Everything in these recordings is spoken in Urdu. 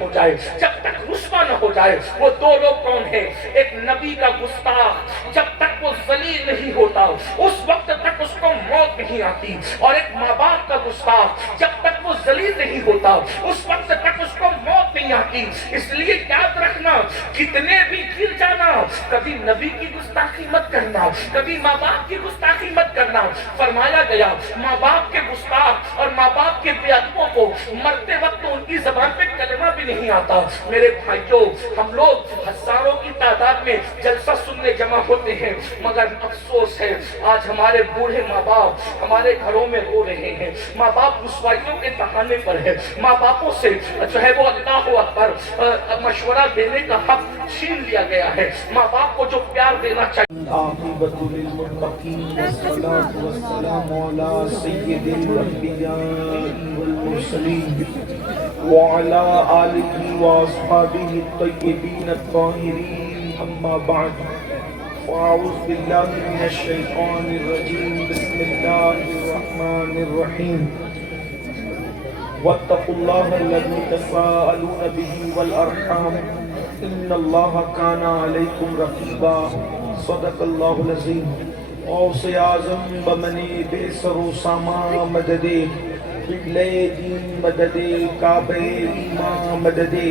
ہو جائے، جب تک رسوا نہ ہو جائے۔ وہ دو لوگ کون ہیں؟ ایک نبی کا گستاخ جب تک وہ ذلیل نہیں ہوتا اس وقت تک اس کو موت نہیں آتی، اور ایک ماں باپ کا گستاخ جب تک وہ ذلیل نہیں ہوتا اس وقت تک اس کو موت نہیں آتی۔ اس لیے یاد رکھنا، کتنے بھی گر جانا، کبھی نبی کی گستاخی مت کرنا، کبھی ماں باپ کی گستاخی مت کرنا۔ فرمایا گیا ماں باپ کے گستاخ اور ماں باپ کے بے ادبوں کو مرتے وقت ان کی زبان پہ کلمہ بھی نہیں آتا۔ میرے بھائیوں، ہم لوگ ہزاروں کی تعداد میں جلسہ سننے جمع ہوتے ہیں، مگر افسوس ہے آج ہمارے بوڑھے ماں باپ ہمارے گھروں میں رو رہے ہیں۔ ماں باپ رسوائیوں کے بہانے پر ہے، ماں باپوں سے جو ہے وہ اللہ اکبر مشورہ دینے کا حق چھین لیا گیا ہے۔ ماں باپ کو جو پیار دینا چاہیے۔ عاقبۃ للمتقین والصلاة والسلام علی سید الانبیاء والمرسلین وعلی آلہ واصحابہ الطیبین الطاہرین، اما بعد، فاعوذ باللہ من الشیطان الرجیم، بسم اللہ الرحمن الرحیم، واتقوا اللہ الذی تساءلون بہ والارحام ان اللہ کان علیکم رقیبا، صدق اللہ العظیم۔ غوث اعظم بمنی بے سر و ساما مددے، قبلہ دین مددے، کعبہ ایمان مددے،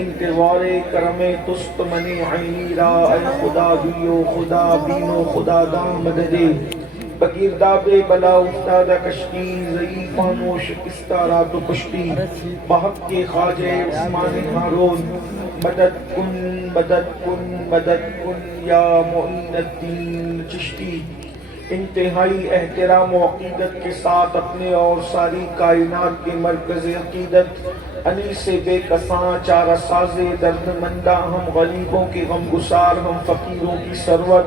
انتظار کرم تست منی عینی را، اے خدا دیو خدا بینو خدا دا مددے، بگیرداب بلا افتادہ کشتی، ضعیفان و شکستہ رات و پشتی، بحق کے خواجہ عثمان ہارون، مدد کن مدد کن مدد کن یا معین الدین چشتی۔ انتہائی احترام و عقیدت کے ساتھ اپنے اور ساری کائنات کے مرکز عقیدت انیس بے کساں چارہ ساز درد مندہ، ہم غریبوں کے غم گسار، ہم فقیروں کی ثروت،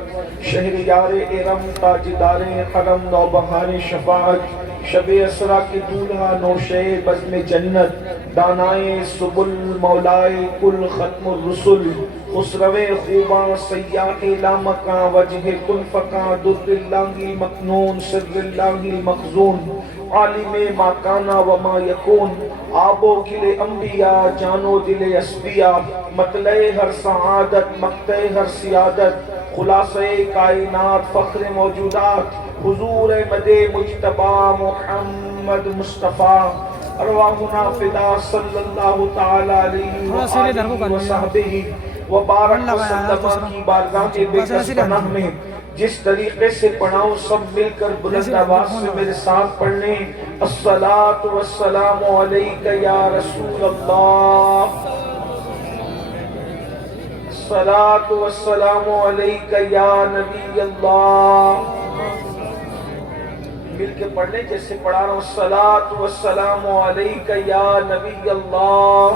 شہریار ارم تاجدار حرم، نوبہار شفاعت، شب اسرا کے دولہا نوشے بزم جنت، دانائے سبل مولائے کل ختم الرسل، خسرو خوباں سیاح لامکاں، وجہ کن فکاں، در اللہ مکنون، سر اللہ مخزون، عالم ما کانا و ما یکون، آب و گل انبیاء، جان و دل اسبیاء، مطلع ہر سعادت، مقطع ہر سیادت، خلاصہ کائنات، فخر موجودات، حضور مد مجتبی محمد مصطفیٰ، ارواحنا فدا صلی اللہ تعالی علیہ وآلہ وصحبہ وبارک وسلم کی بارگاہ کے بے کس پناہ میں جس طریقے سے پڑھاؤں سب مل کر بلند آواز سے میرے ساتھ پڑھنے، الصلاۃ والسلام علیک یا رسول اللہ، الصلاۃ والسلام علیک یا نبی اللہ۔ مل کے پڑھ لیں جیسے پڑھا رہا ہوں، الصلاۃ والسلام علیک یا نبی اللہ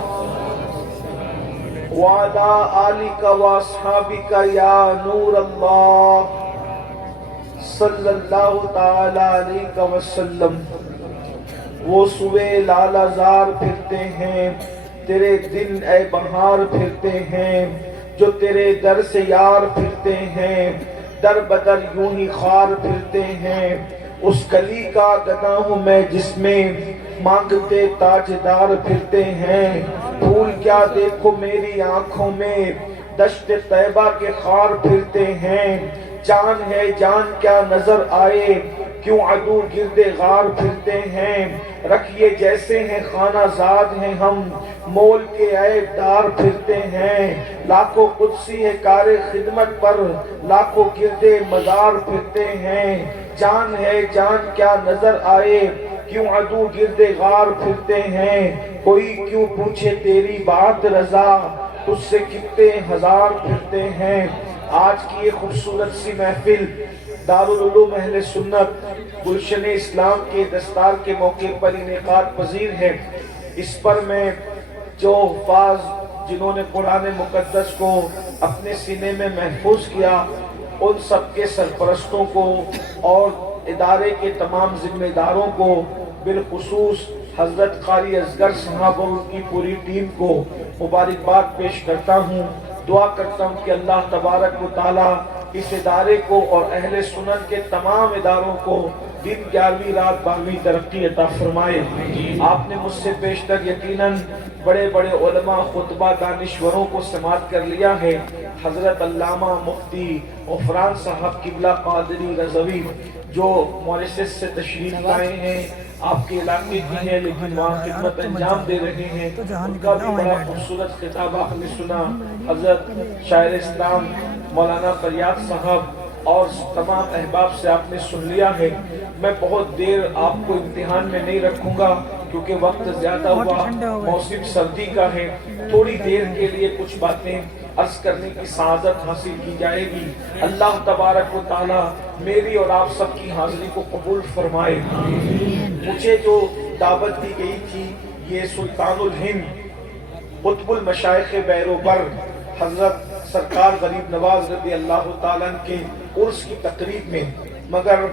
وعلی آلک واصحابک یا نور اللہ صلی اللہ تعالی علیہ وسلم۔ وہ سوے لالا زار پھرتے ہیں، تیرے دن اے بہار پھرتے ہیں، جو تیرے در سے یار پھرتے ہیں، در بدر یوں ہی خار پھرتے ہیں، اس کلی کا گدا ہوں میں جس میں مانگتے تاجدار پھرتے ہیں، پھول کیا دیکھو میری آنکھوں میں، دشت طیبہ کے خار پھرتے ہیں، جان ہے جان کیا نظر آئے، کیوں عدو گرد غار پھرتے ہیں، رکھیے جیسے ہیں خانہ زاد ہیں ہم، مول کے عیب دار پھرتے ہیں، لاکھوں قدسی ہے کار خدمت پر، لاکھوں گرد مزار پھرتے ہیں، جان ہے جان کیا نظر آئے، کیوں عدو گرد غار پھرتے ہیں، کوئی کیوں پوچھے تیری بات رضا، تجھ سے کتنے ہزار پھرتے ہیں۔ آج کی یہ خوبصورت سی محفل دارالعلوم اہل سنت گلشن اسلام کے دستار کے موقع پر انعقاد پذیر ہے۔ اس پر میں جو حفاظ جنہوں نے قرآن مقدس کو اپنے سینے میں محفوظ کیا، ان سب کے سرپرستوں کو اور ادارے کے تمام ذمہ داروں کو، بالخصوص حضرت قاری اصغر صاحب اور ان کی پوری ٹیم کو مبارکباد پیش کرتا ہوں۔ دعا کرتا ہوں کہ اللہ تبارک و تعالی اس ادارے کو اور اہل سنن کے تمام اداروں کو دن 11ویں رات 12ویں ترقی عطا فرمائے۔ آپ نے مجھ سے بیشتر یقیناً بڑے بڑے علماء، خطبہ، دانشوروں کو سماعت کر لیا ہے۔ حضرت علامہ مفتی غفران صاحب قبلہ قادری رضوی جو مورشس سے تشریف لائے ہیں، آپ کے علاقے کی ہیں لیکن وہاں خدمت انجام دے رہے ہیں، ان کا بھی بڑا خوبصورت خطاب آپ نے سنا۔ حضرت شاعر اسلام مولانا فریاد صاحب اور تمام احباب سے آپ نے سن لیا ہے۔ میں بہت دیر آپ کو امتحان میں نہیں رکھوں گا کیونکہ وقت زیادہ ہوا، موسم سردی کا ہے۔ تھوڑی دیر کے لیے کچھ باتیں عرض کرنے کی سعادت حاصل کی جائے گی۔ اللہ تبارک و تعالی میری اور آپ سب کی حاضری کو قبول فرمائے۔ مجھے جو دعوت دی گئی تھی یہ سلطان الہند قطب المشائخ بیروبر حضرت سرکار غریب نواز رضی اللہ تعالیٰ کے عرس کی تقریب میں، مگر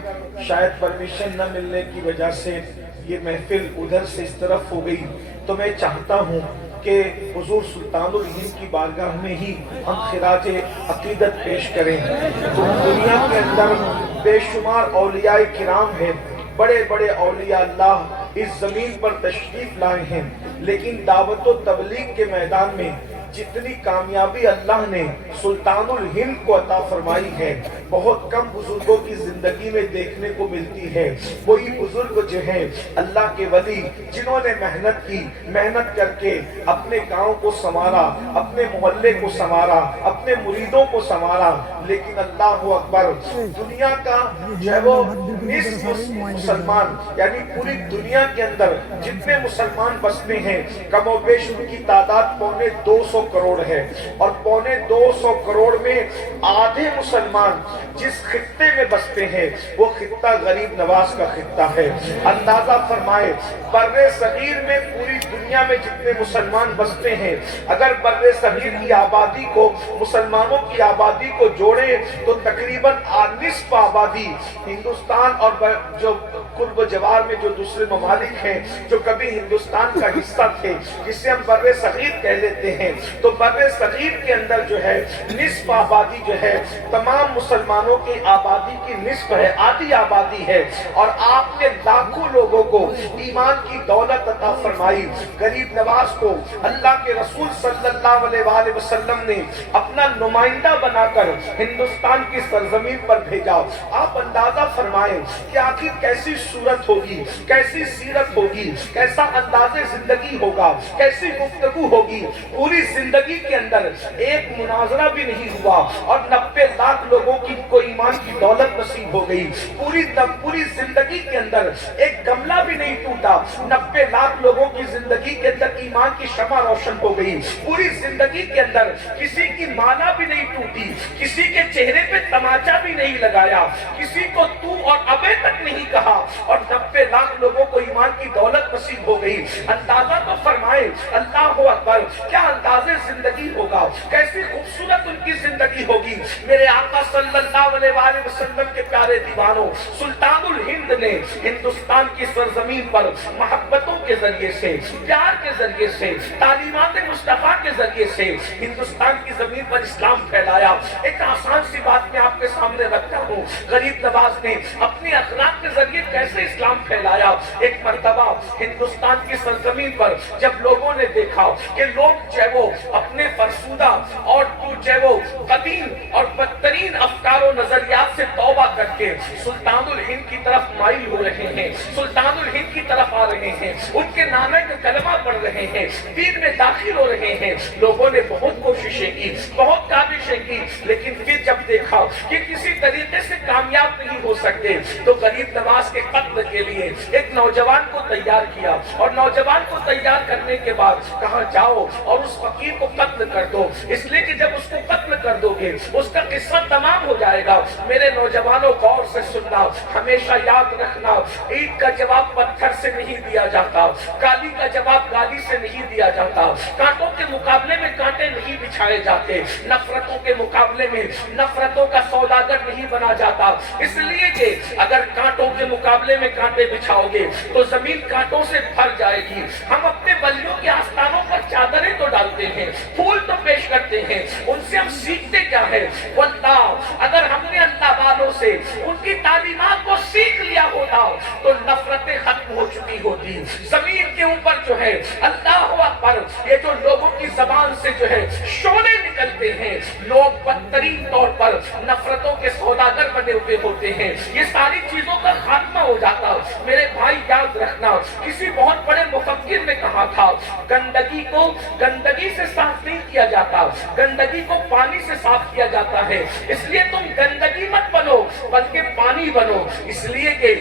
شاید پرمیشن نہ ملنے کی وجہ سے یہ محفل ادھر سے اس طرف ہو گئی، تو میں چاہتا ہوں کہ حضور سلطان الہند کی بارگاہ میں ہی ہم خراج عقیدت پیش کریں۔ دنیا کے اندر بے شمار اولیاء کرام ہیں، بڑے بڑے اولیاء اللہ اس زمین پر تشریف لائے ہیں، لیکن دعوت و تبلیغ کے میدان میں جتنی کامیابی اللہ نے سلطان الہند کو عطا فرمائی ہے بہت کم بزرگوں کی زندگی میں دیکھنے کو ملتی ہے۔ وہی بزرگ جو ہیں اللہ کے ولی جنہوں نے محنت کی، محنت کر کے اپنے گاؤں کو سنوارا، اپنے محلے کو سنوارا، اپنے مریدوں کو سنوارا، لیکن اللہ اکبر دنیا کا جو ہے وہ نصف مسلمان یعنی پوری دنیا کے اندر جتنے مسلمان بستے ہیں کم و بیش ان کی تعداد 250 کروڑ ہے، اور 250 کروڑ میں آدھے مسلمان جس خطے میں بستے ہیں وہ خطہ غریب نواز کا خطہ ہے۔ اندازہ فرمائے بر صغیر میں پوری دنیا میں جتنے مسلمان بستے ہیں، اگر بر صغیر کی آبادی کو مسلمانوں کی آبادی کو جوڑے تو تقریباً نصف آبادی ہندوستان اور جو قرب و جوار میں جو دوسرے ممالک ہیں جو کبھی ہندوستان کا حصہ تھے جسے ہم بر صغیر کہہ لیتے ہیں، تو بر صغیر کے اندر جو ہے نصف آبادی جو ہے تمام مسلمانوں کی آبادی کی نصف ہے، آدھی آبادی ہے، اور آپ نے لاکھوں لوگوں کو ایمان کی دولت عطا فرمائی۔ غریب نواز کو اللہ کے رسول صلی اللہ علیہ وآلہ وسلم نے اپنا نمائندہ بنا کر ہندوستان کی سرزمین پر بھیجا۔ آپ اندازہ فرمائیں کہ آخر کیسی صورت ہوگی، کیسی سیرت ہوگی، کیسا انداز زندگی ہوگا، کیسی گفتگو ہوگی۔ پوری زندگی کے اندر ایک مناظرہ بھی نہیں ہوا اور 90 لاکھ لوگوں کی کو ایمان کی دولت نصیب ہو گئی۔ پوری زندگی کے اندر ایک گملہ بھی نہیں ٹوٹا، 90 لاکھ لوگوں کی زندگی کے اندر ایمان کی شمع روشن ہو گئی۔ پوری زندگی کے اندر کسی کی مالا بھی نہیں ٹوٹی، کسی کے چہرے پہ تماچا بھی نہیں لگایا، کسی کو تو اور ابے تک نہیں کہا، اور 90 لاکھ لوگوں کو ایمان کی دولت نصیب ہو گئی۔ اندازہ تو فرمائے اللہ اکبر کیا انداز زندگی ہوگا، کیسی خوبصورت ان کی زندگی ہوگی۔ میرے آقا صلی اللہ علیہ وآلہ وسلم کے پیارے دیوانوں، سلطان الہند نے ہندوستان کی سرزمین پر محبتوں کے ذریعے سے، پیار کے ذریعے سے، تعلیمات مصطفیٰ کے ذریعے سے ہندوستان کی زمین پر اسلام پھیلایا۔ ایک آسان سی بات میں آپ کے سامنے رکھتا ہوں، غریب نواز نے اپنی اخلاق کے ذریعے کیسے اسلام پھیلایا۔ ایک مرتبہ ہندوستان کی سرزمین پر جب لوگوں نے دیکھا کہ لوگ جو ہے وہ اپنے فرسودہ اور جو ہے وہ قدیم اور بدترین افکار و نظریات سے توبہ کر کے سلطان الہند کی طرف مائل ہو رہے ہیں، سلطان الہند کی طرف آ رہے ہیں، ان کے نامے کا کلمہ پڑھ رہے ہیں، دین میں داخل ہو رہے ہیں، لوگوں نے بہت کوششیں کی، بہت کاوشیں کی، لیکن پھر جب دیکھا کہ کسی طریقے سے کامیاب نہیں ہو سکتے تو غریب نواز کے قتل کے لیے ایک نوجوان کو تیار کیا، اور نوجوان کو تیار کرنے کے بعد کہا جاؤ اور اس فقیر کو قتل کر دو، اس لیے کہ جب اس کو قتل کر دو گے اس کا قصہ تمام ہو جائے گا۔ میرے نوجوانوں غور سے سننا، ہمیشہ یاد رکھنا، عید کا جواب پتھر سے نہیں دیا جاتا، گالی کا جواب گالی سے نہیں دیا جاتا، کانٹوں کے مقابلے میں کانٹے نہیں بچھائے جاتے، نفرتوں کے مقابلے میں نفرتوں کا سوداگر نہیں بنا جاتا، اس لیے کہ اگر کانٹوں کے مقابلے میں کانٹے بچھاؤ گے تو زمین کانٹوں سے بھر جائے گی۔ ہم اپنے ولیوں کے آستانوں پر چادریں تو ڈالتے ہیں، پھول تو پیش کرتے ہیں ان سے ہم سیکھتے کیا ہے؟ واللہ اگر ہم نے اللہ والوں سے ان کی تعلیمات کو سیکھ لیا ہوتا تو نفرتیں ختم ہو چکی ہوتی. زمین کے اوپر جو ہے اللہ اکبر یہ جو لوگوں کی زبان سے جو ہے شعلے نکلتے ہیں، لوگ بدترین طور پر نفرتوں کے سوداگر بنے ہوئے ہوتے ہیں. یہ ساری چیزوں کا خاتمہ ہو جاتا. میرے بھائی یاد رکھنا، کسی بہت بڑے مفکر نے کہا تھا گندگی کو گندگی سے صاف نہیں کیا جاتا، گندگی کو پانی سے صاف کیا جاتا ہے. اس لیے تم گندگی مت بنو بلکہ پانی بنو. اس لیے کہ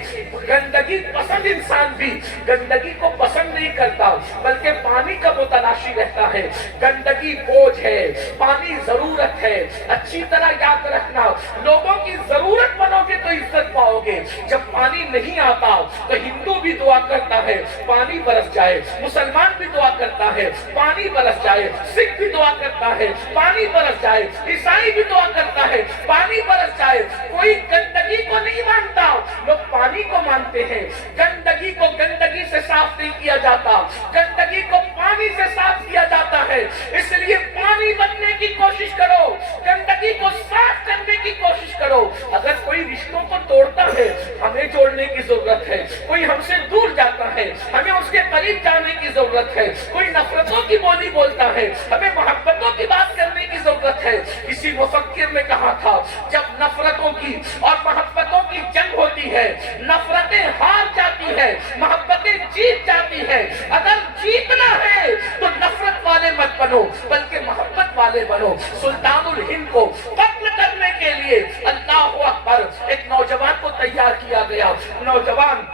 گندگی پسند انسان بھی گندگی کو پسند نہیں کرتا بلکہ پانی کا متلاشی رہتا ہے. گندگی بوجھ ہے، پانی ضرورت ہے. اچھی طرح یاد رکھنا، لوگوں کی ضرورت بنو گے تو عزت پاؤ گے. جب پانی نہیں آتا تو ہندو بھی دعا کرتا ہے پانی برس جائے، مسلمان بھی دعا کرتا ہے پانی برس جائے، سکھ بھی دعا کرتا ہے پانی برس جائے، عیسائی بھی دعا کرتا ہے پانی برس جائے. کوئی گندگی کو نہیں مانتا، لوگ پانی کو مانتے ہیں. گندگی کو گندگی سے صاف نہیں کیا جاتا، گندگی کو پانی سے صاف کیا جاتا ہے. اس لیے پانی بننے کی کوشش کرو، گندگی کو صاف کرنے کی کوشش کرو. اگر کوئی رشتوں کو توڑتا ہے ہمیں جوڑنے کی ضرورت ہے، کوئی ہم سے دور جاتا ہے ہمیں اس کے قریب جانے کی ضرورت ہے، کوئی نفرتوں کی بولی بولتا ہے ہمیں محبتوں کی بات کرنے کی ضرورت ہے. کسی مفکر نے کہا تھا جب نفرتوں کی اور محبتوں کی جنگ ہوتی ہے نفرتیں ہار جاتی ہے، محبتیں جیت جاتی ہے. اگر جیتنا ہے تو نفرت والے مت بنو بلکہ محبت والے بنو. سلطان الہند کو قتل کرنے کے لیے اللہ اکبر ایک نوجوان کو تیار کیا گیا. نوجوان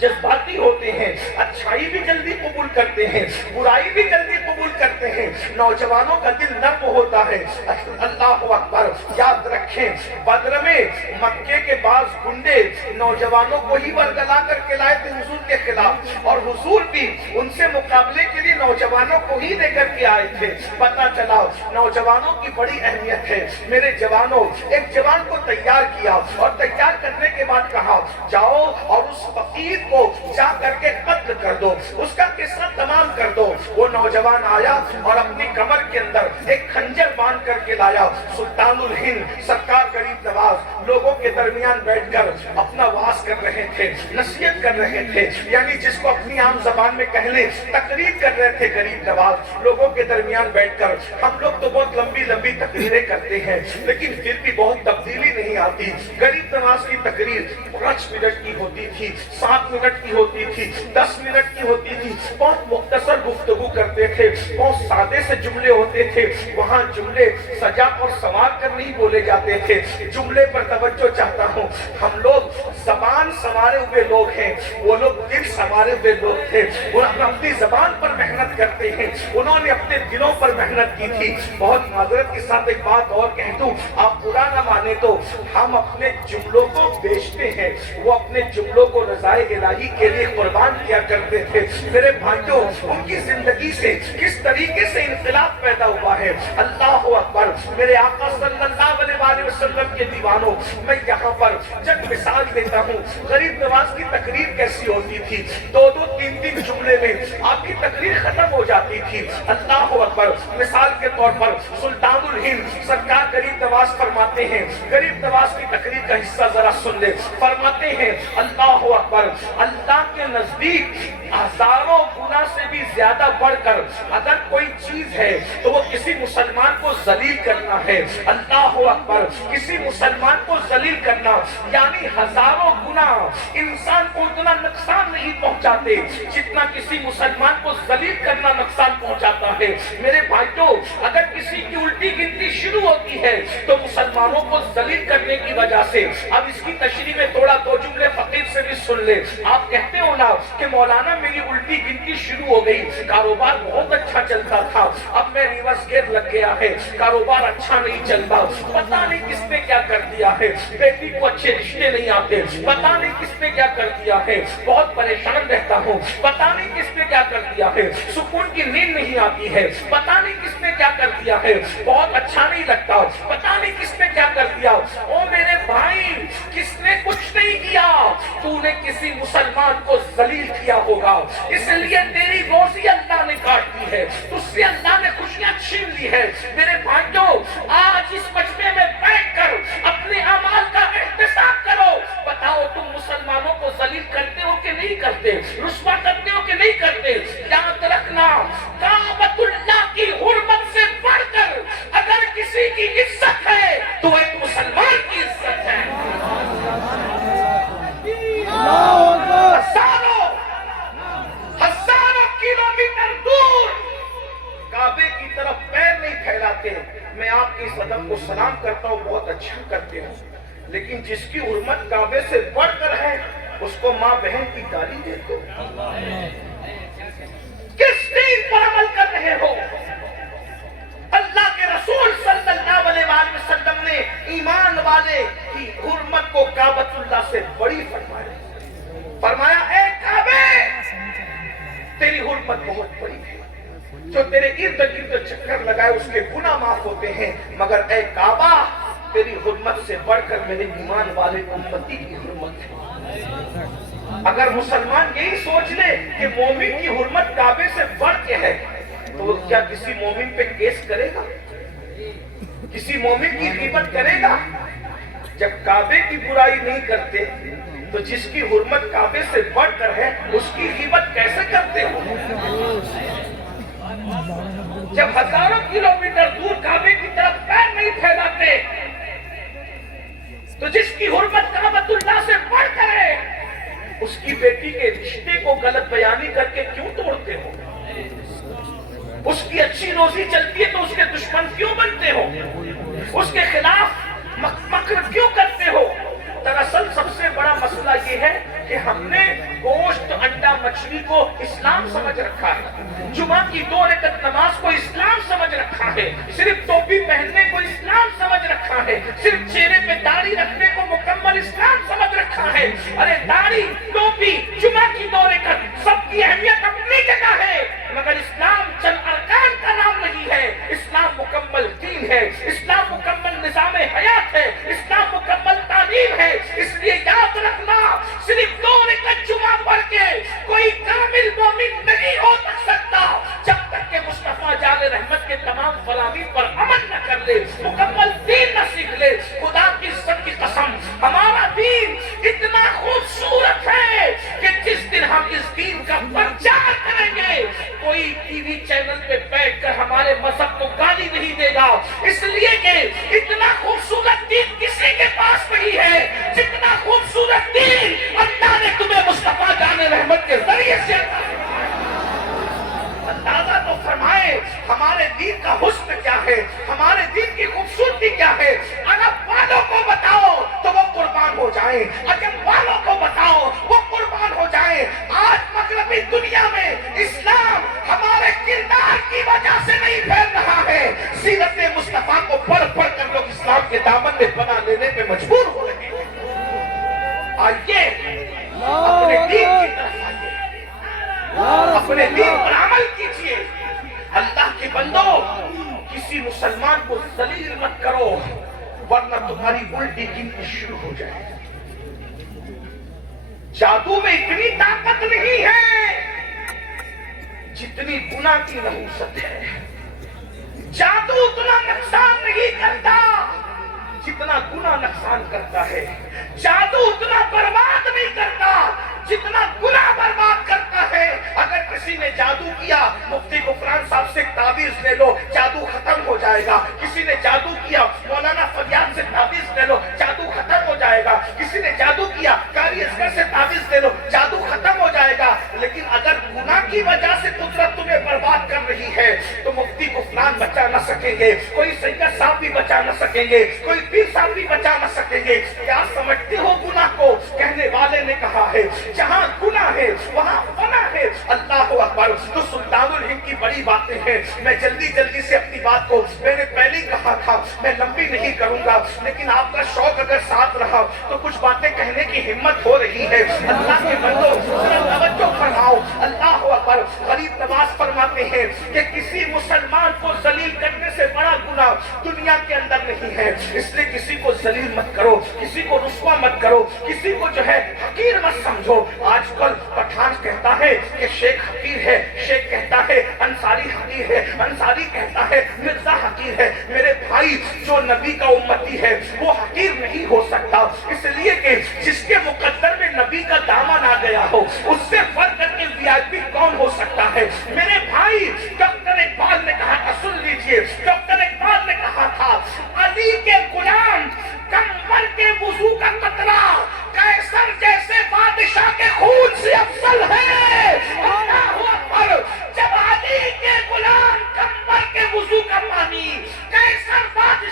جذباتی ہوتے ہیں، اچھائی بھی جلدی قبول کرتے ہیں، برائی بھی جلدی قبول کرتے ہیں. نوجوانوں کا دل نرم ہوتا ہے. اللہ اکبر. یاد رکھیں بدر میں مکے کے بعض گنڈے نوجوانوں کو ہی ورگلا کر کے لائے تھے حضور کے خلاف، اور حضور بھی ان سے مقابلے کے لیے نوجوانوں کو ہی لے کر کے آئے تھے. پتہ چلا نوجوانوں کی بڑی اہمیت ہے. میرے جوانوں، ایک جوان کو تیار کیا اور تیار کرنے کے بعد کہا جاؤ اور اس فقیر کو جا کر کے قتل کر دو، اس کا قصہ تمام کر دو. وہ نوجوان آیا اور اپنی کمر کے اندر ایک خنجر باندھ کر کے لایا. سلطان الہند سرکار غریب نواز لوگوں کے درمیان بیٹھ کر اپنا واز کر رہے تھے، نصیحت کر رہے تھے، یعنی جس کو اپنی عام زبان میں کہنے تقریر کر رہے تھے. غریب نواز لوگوں کے درمیان بیٹھ کر، ہم لوگ تو بہت لمبی لمبی تقریریں کرتے ہیں لیکن پھر بھی بہت تبدیلی نہیں آتی. غریب نواز کی تقریر 5 منٹ کی ہوتی تھی، 7 منٹ کی ہوتی تھی، 10 منٹ کی ہوتی تھی. بہت مختصر گفتگو کرتے تھے، بہت سادے سے جملے ہوتے تھے. وہاں جملے سجا اور سنوار کر نہیں بولے جاتے تھے. جملے پر توجہ چاہتا ہوں. ہم لوگ زبان سنوارے ہوئے لوگ ہیں، وہ لوگ دل سنوارے ہوئے لوگ تھے. وہ اپنی زبان پر محنت کرتے ہیں، انہوں نے اپنے دلوں پر محنت کی تھی. بہت معذرت کے ساتھ ایک بات اور کہہ دوں، آپ برا نہ مانے تو ہم اپنے جملوں کو بیچتے ہیں، وہ اپنے جملوں کو رضائے الہی کے لیے قربان کیا کرتے تھے. میرے بھائیوں، ان کی زندگی سے کس طریقے سے انقلاب پیدا ہوا ہے. اللہ اکبر. میرے آقا صلی اللہ علیہ وسلم کے دیوانوں، میں یہاں پر جب مثال دیتا ہوں غریب نواز کی تقریر کیسی ہوتی تھی. 2-2 3-3 جملے میں آپ کی تقریر ختم ہو جاتی تھی. اللہ اکبر. مثال کے طور پر سلطان الہند سرکار غریب نواز فرماتے ہیں، غریب نواز کی تقریر کا حصہ ذرا سن لے. فرماتے ہیں اللہ اکبر، اللہ کے نزدیک ہزاروں گنا سے بھی زیادہ بڑھ کر اگر کوئی چیز ہے تو وہ کسی مسلمان کو ذلیل کرنا ہے. اللہ اکبر. کسی مسلمان کو ذلیل کرنا یعنی ہزاروں گنا انسان کو اتنا نقصان نہیں پہنچاتے جتنا کسی مسلمان کو ذلیل کرنا نقصان پہنچاتا ہے. میرے بھائیوں، اگر کسی کی الٹی گنتی شروع ہوتی ہے تو مسلمانوں کو ذلیل کرنے کی وجہ سے. اب اس کی تشریح میں تھوڑا 2 جملے فقیر سے بھی سن لے. آپ کہتے ہو نا کہ مولانا میری الٹی گنتی شروع ہو گئی، کاروبار بہت اچھا چلتا تھا، اب میں ریورس گیئر لگ گیا ہے، کاروبار اچھا نہیں چلتا، پتہ نہیں کس نے کیا کر دیا ہے، بیٹی کو اچھے رشتے نہیں آتے، پتہ نہیں کس نے کیا کر دیا ہے، بہت پریشان رہتا ہوں، پتہ نہیں کس نے کیا کر دیا ہے، سکون کی نیند نہیں آتی ہے، پتہ نہیں کس نے کیا کر دیا ہے، بہت اچھا نہیں لگتا، پتہ نہیں کس نے کیا کر دیا. او میرے بھائی، کس نے کچھ نہیں کیا، تو نے کسی مسلمان کو ذلیل کیا ہوگا، اس لیے تیری روزی اللہ نے کاٹ دی ہے، تجھ سے اللہ نے خوشیاں چھین لی ہے. میرے آپ کے اس ادب کو سلام کرتا ہوں، بہت اچھا کرتے ہو، لیکن جس کی حرمت کعبے سے بڑھ کر ہے اس کو ماں بہن کی گالی دیتے ہو؟ کس دین پر عمل کر رہے ہو؟ اللہ کے رسول صلی اللہ علیہ وآلہ وسلم نے ایمان والے کی حرمت کو کعبۃ اللہ سے بڑی فرمایا اے کعبے تیری حرمت بہت بڑی ہے، جو تیرے ارد گرد چکر لگائے اس کے گناہ معاف ہوتے ہیں، مگر اے کعبہ تیری حرمت سے بڑھ کر میرے ایمان والے امتی کی حرمت ہے۔ اگر مسلمان یہی سوچ لے کہ مومن کی حرمت کعبے سے بڑھ کے ہے تو کیا کسی مومن پہ کیس کرے گا؟ کسی مومن کی غیبت کرے گا؟ جب کعبے کی برائی نہیں کرتے تو جس کی حرمت کعبے سے بڑھ کر ہے اس کی غیبت کیسے کرتے ہو؟ جب ہزاروں کلومیٹر دور کعبے کی طرف پیر نہیں پھیلاتے تو جس کی حرمت کعبۃ اللہ سے بڑھ کر ہے اس کی بیٹی کے رشتے کو غلط بیانی کر کے کیوں توڑتے ہو؟ اس کی اچھی روزی چلتی ہے تو اس کے دشمن کیوں بنتے ہو؟ اس کے خلاف مکر کیوں کرتے ہو؟ دراصل سب سے بڑا مسئلہ یہ ہے کہ ہم نے گوشت انڈا مچھلی کو اسلام سمجھ رکھا ہے، جمعہ کی 2 رکعت نماز کو اسلام سمجھ رکھا ہے، صرف ٹوپی پہننے کو اسلام سمجھ رکھا ہے، صرف چہرے پہ داڑھی رکھنے کو مکمل اسلام سمجھ رکھا ہے۔ ارے داڑھی، ٹوپی، جمعہ کی 2 رکعت سب کی اہمیت اپنی جگہ ہے، مگر اسلام چند ارکان کا نام نہیں ہے۔ اسلام مکمل دین ہے، اسلام مکمل نظام حیات ہے، اسلام مکمل تعلیم ہے۔ اس لیے یاد رکھنا صرف 2 رکعت جمعہ پڑھ کے کوئی کامل مومن نہیں ہو سکتا جب تک کہ مصطفیٰ جان رحمت کے تمام فرامین پر عمل نہ کر لے، مکمل دین نہ سیکھ لے۔ خدا کی عزت کی قسم ہمارا دین اتنا خوبصورت ہے کہ جس دن ہم اس دین کا پرچار کریں گے کوئی ٹی وی چینل پہ بیٹھ کر ہمارے مذہب کو گالی نہیں دے گا، اس لیے کہ اتنا خوبصورت دین کسی کے پاس نہیں ہے جتنا خوبصورت دین اللہ نے تمہیں مصطفیٰ جان رحمت کے ذریعے سے عطا کیا۔ اندازہ تو فرمائے ہمارے دین کا حسن کیا ہے، ہمارے دین کی خوبصورتی کیا ہے۔ عرب والوں کو بتاؤ تو وہ قربان ہو جائیں، عجم والوں کو بتاؤ وہ قربان ہو جائیں۔ آج مغربی دنیا میں اسلام ہمارے کردار کی وجہ سے نہیں پھیل رہا ہے، سیرت مصطفیٰ کو پڑھ پڑھ کر لوگ اسلام کے دامن میں پناہ لینے پہ مجبور ہو رہے ہیں۔ آئیے اپنے دین کی طرف آئیے، اپنے دین پر عمل کیجئے۔ اللہ کے بندو کسی مسلمان کو ذلیل مت کرو ورنہ تمہاری الٹی گنتی شروع ہو جائے۔ جادو میں اتنی طاقت نہیں ہے جتنی گناہ کی نحوست ہے، جادو اتنا نقصان نہیں کرتا جتنا گناہ نقصان کرتا ہے، جادو اتنا برباد نہیں کرتا جتنا گناہ برباد کرتا ہے۔ اگر کسی نے جادو کیا مفتی غفران صاحب سے تعویذ لے لو جادو ختم ہو جائے گا، کسی نے جادو کیا مولانا فریاد سے تعویذ لے لو جادو ختم ہو جائے گا، کسی نے جادو کیا قاری اصغر سے تعویذ لے لو جادو ختم ہو جائے گا۔ لیکن اگر گناہ کی وجہ سے قدرت تمہیں برباد کر رہی ہے تو مفتی غفران بچا نہ سکیں گے، کوئی سید صاحب بھی بچا نہ سکیں گے، کوئی پیر صاحب بھی بچا نہ سکیں گے۔ کیا سمجھتے ہو گناہ کو؟ کہنے والے نے کہا ہے جہاں گناہ ہے وہاں فنا ہے۔ اللہ اکبر۔ تو سلطان الہند کی بڑی باتیں ہیں، میں جلدی سے اپنی بات کو میں نے پہلے کہا تھا میں لمبی نہیں کروں گا، لیکن آپ کا شوق اگر ساتھ رہا تو کچھ باتیں کہنے کی ہمت ہو رہی ہے۔ اللہ کے بندو ذرا توجہ فرماؤ۔ اللہ اکبر۔ غریب نواز فرماتے ہیں کہ کسی مسلمان کو ذلیل کرنے سے بڑا گناہ دنیا کے اندر نہیں ہے، اس لیے کسی کو ذلیل مت کرو، کسی کو رسوا مت کرو، کسی کو جو ہے حقیر مت سمجھو۔ آج کل پٹھان کہتا ہے کہ شیخ حقیر ہے، شیخ کہتا ہے انصاری حقیر ہے، انصاری کہتا ہے مرزا حقیر ہے۔ میرے بھائی جو نبی کا امتی ہے وہ حقیر نہیں ہو سکتا، اس لیے کہ جس کے مقدر میں نبی کا دامن آ گیا ہو اس سے فرق کر کے وی آئی پی کون ہو سکتا ہے؟ میرے بھائی ڈاکٹر اقبال نے کہا تھا، سن لیجئے، ڈاکٹر اقبال نے کہا تھا علی کے غلام کمبر کے وضو کا قطرہ قیصر جیسے بادشاہ کے خون سے افضل ہے۔ اللہ اکبر۔ جب علی کے غلام کمبر کے وضو کا پانی قیصر بادشاہ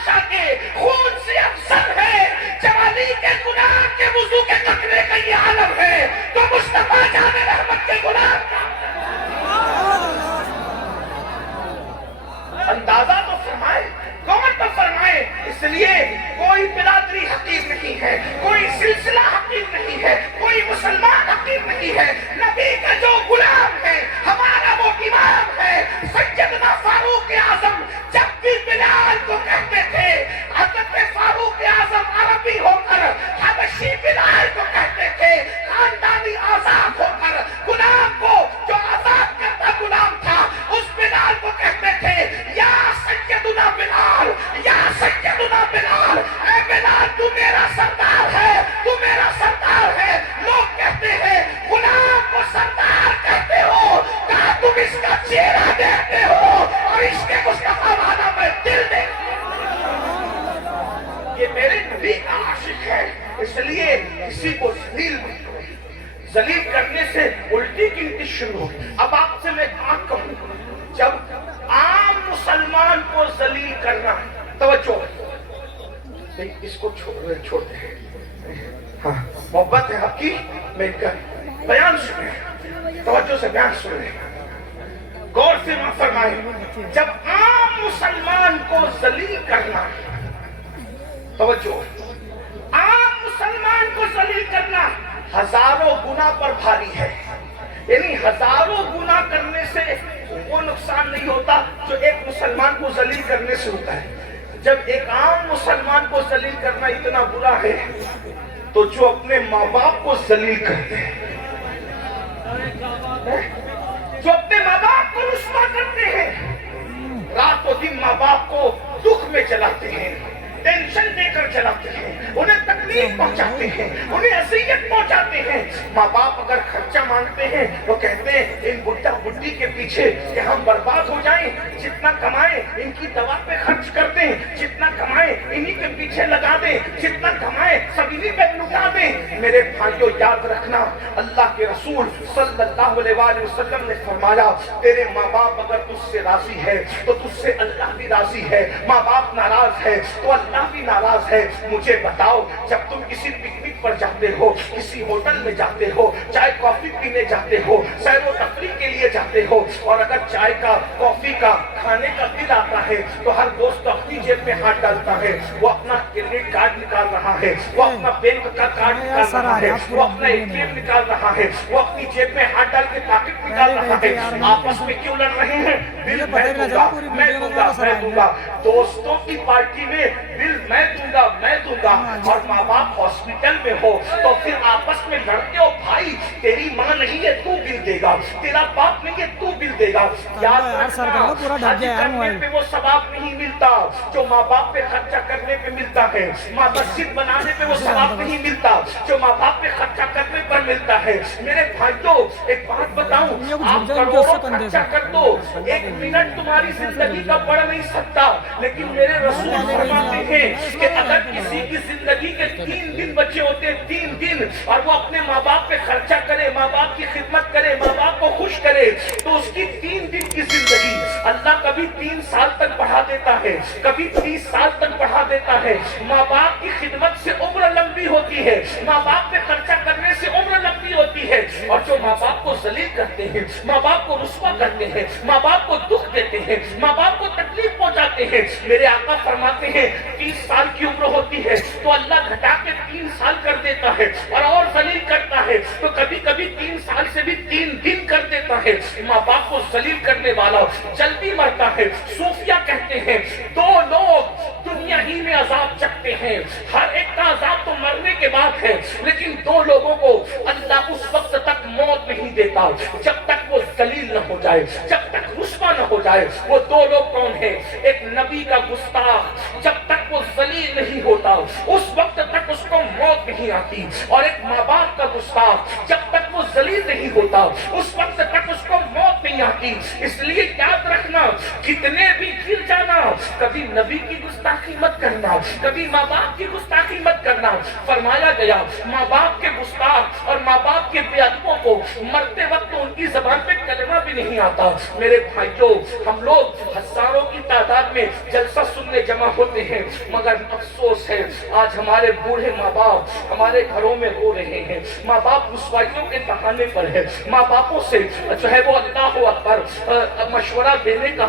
اندازہ تو فرمائے، کون تو فرمائے. اس لیے کوئی برادری حقیر نہیں ہے، کوئی سلسلہ حقیر نہیں ہے، کوئی مسلمان حقیر نہیں ہے. نبی کا جو غلام ہے ہمارا وہ امام ہے. سیدنا فاروق اعظم جب بھی بلال کو کہتے تھے، حضرت فاروق اعظم عربی ہو کر حبشی بلال کو کہتے تھے، خاندانی آزاد ہو کر غلام کو جو آزاد کرتا غلام تھا اس بلال کو کہتے تھے یا سیدنا بلال، یا سیدنا بلال، اے بلال تو میرا سردار ہے، تو میرا سردار ہے. لوگ کہتے ہیں غلام کو سردار کہتے ہو، کہا تم اس کا چہرہ دیکھتے ہو اور اس کے مصطفیٰ والا میں دل دیکھتے ہوں. یہ میرے نبی کا عاشق ہے، اس لیے کسی کو ذلیل کرنے سے الٹی گنتی شروع. اب آپ سے میں بات کہوں، جب عام مسلمان کو ذلیل کرنا، توجہ اس کو چھوڑتے ہیں. ہاں محبت ہے حق کی، میں ان کا بیان سنیں، توجہ سے بیان سنیں، غور سے فرمائیں. جب عام مسلمان کو ذلیل کرنا، توجہ، عام مسلمان کو ذلیل کرنا ہزاروں گنا پر بھاری ہے. یعنی ہزاروں گنا کرنے سے وہ نقصان نہیں ہوتا جو ایک مسلمان کو ذلیل کرنے سے ہوتا ہے. جب ایک عام مسلمان کو ذلیل کرنا اتنا برا ہے تو جو اپنے ماں باپ کو ذلیل کرتے ہیں، جو اپنے ماں باپ کو رسوا کرتے ہیں، رات و دن ماں باپ کو دکھ میں چلاتے ہیں، ٹینشن دے کر چلاتے ہیں، انہیں تکلیف پہنچاتے ہیں، انہیں اذیت پہنچاتے ہیں. ماں باپ اگر خرچہ مانگتے ہیں وہ کہتے ہیں ان بڈھا بڈھی کے پیچھے کہ ہم برباد ہو جائیں، جتنا کمائیں ان کی دوا پہ خرچ کر دیں، جتنا کمائیں انہی کے پیچھے لگا دیں، جتنا کمائیں سب انہی پہ لٹا دیں. میرے بھائیوں یاد رکھنا، اللہ کے رسول صلی اللہ علیہ وآلہ وسلم نے فرمایا تیرے ماں باپ اگر تجھ سے راضی ہے تو تجھ سے اللہ بھی راضی ہے. ماں باپ ناراض ہے تو اللہ بھی ناراض ہے. مجھے بتاؤ، جب تم کسی پکنک پر جاتے ہو، کسی ہوٹل میں جاتے ہو، چائے کافی پینے جاتے ہو، سیر و تفریح کے لیے جاتے ہو، اور اگر چائے کا، کافی کا، کھانے کا بل آتا ہے تو ہر دوست اپنی جیب میں ہاتھ ڈالتا ہے. وہ اپنا کریڈٹ کارڈ نکال رہا ہے، وہ اپنا بینک کا کارڈ نکال رہا ہے، وہ اپنا ATM نکال رہا ہے، وہ اپنی جیب میں ہاتھ ڈال کے پاکٹ نکال رہا ہے. آپس میں کیوں لڑ رہے ہیں؟ بل میں دوں گا، میں دوں گا، میں دوں گا. دوستوں کی پارٹی میں بل میں دوں گا، میں دوں گا، اور ماں باپ ہاسپٹل میں ہو تو پھر آپس میں لڑتے ہو، بھائی تیری ماں نہیں ہے تو بل دے گا، تیرا باپ نہیں ہے تو بل دے گا. یاد رکھنا، حج کرنے پہ وہ ثواب نہیں ملتا جو ماں باپ پہ خرچہ کرنے پہ ملتا ہے. ماں مسجد بنانے پہ وہ ثواب نہیں ملتا جو ماں باپ پہ خرچہ کرنے پر ملتا ہے. میرے بھائیوں ایک بات بتاؤں، آپ کروڑوں خرچہ کر دو، ایک منٹ تمہاری زندگی کا بڑھ نہیں سکتا، لیکن میرے رسول فرماتے ہیں کہ اگر کسی کی زندگی کے 3 دن بچے ہوتے، 3 دن، اور وہ اپنے ماں باپ پہ خرچہ کرے، ماں باپ کی خدمت کرے، ماں باپ کو خوش کرے، تو اس کی 3 دن کی زندگی اللہ کبھی 3 سال تک بڑھا دیتا ہے، کبھی 30 سال تک بڑھا دیتا ہے. ماں باپ کی خدمت سے عمر لمبی ہوتی ہے، ماں باپ پہ خرچہ کرنے سے عمر لمبی ہوتی ہے. اور جو ماں باپ کو ذلیل کرتے ہیں، ماں باپ کو رسوا کرتے ہیں، ماں باپ کو دکھ دیتے ہیں، ماں باپ کو تکلیف پہنچاتے ہیں، میرے آقا فرماتے ہیں 30 سال کی عمر ہوتی ہے تو اللہ گھٹا کے 3 سال کر دیتا ہے، اور ذلیل کرتا ہے تو کبھی کبھی 3 سال سے بھی 3 دن کر دیتا ہے. ماں باپ کو ذلیل کرنے والا جلدی مرتا ہے. صوفیہ کہتے ہیں 2 لوگ دنیا ہی میں عذاب چکتے ہیں، ہر ایک کا عذاب تو مرنے کے بعد ہے، لیکن 2 لوگوں کو اللہ اس وقت تک موت نہیں دیتا جب تک وہ ذلیل نہ ہو جائے، جب تک رسوا نہ ہو جائے. وہ 2 لوگ کون ہیں؟ ایک نبی کا گستاخ جب تک وہ ذلیل نہیں ہوتا اس وقت تک اس کو موت نہیں آتی، اور ایک ماں باپ کا گستاخ جب تک وہ ذلیل نہیں ہوتا اس وقت تک اس کو موت نہیں آتی. اس لیے یاد رکھنا، کتنے بھی گر جانا، کبھی نبی کی گستاخی مت کرنا، کبھی ماں باپ کی گستاخی مت کرنا. فرمایا گیا ماں باپ کے گستاخ اور ماں باپ کے بے ادبوں کو مرتے وقت ان کی زبان پہ کلمہ بھی نہیں آتا. میرے بھائیوں ہم لوگ ہزاروں کی تعداد میں جلسہ سننے جمع ہوتے ہیں، مگر افسوس ہے آج ہمارے بوڑھے ماں باپ ہمارے گھروں میں رو رہے ہیں. ماں باپ رسوائیوں کے بہانے پر ہے. ماں باپوں سے جو ہے وہ اللہ اکبر مشورہ دینے کا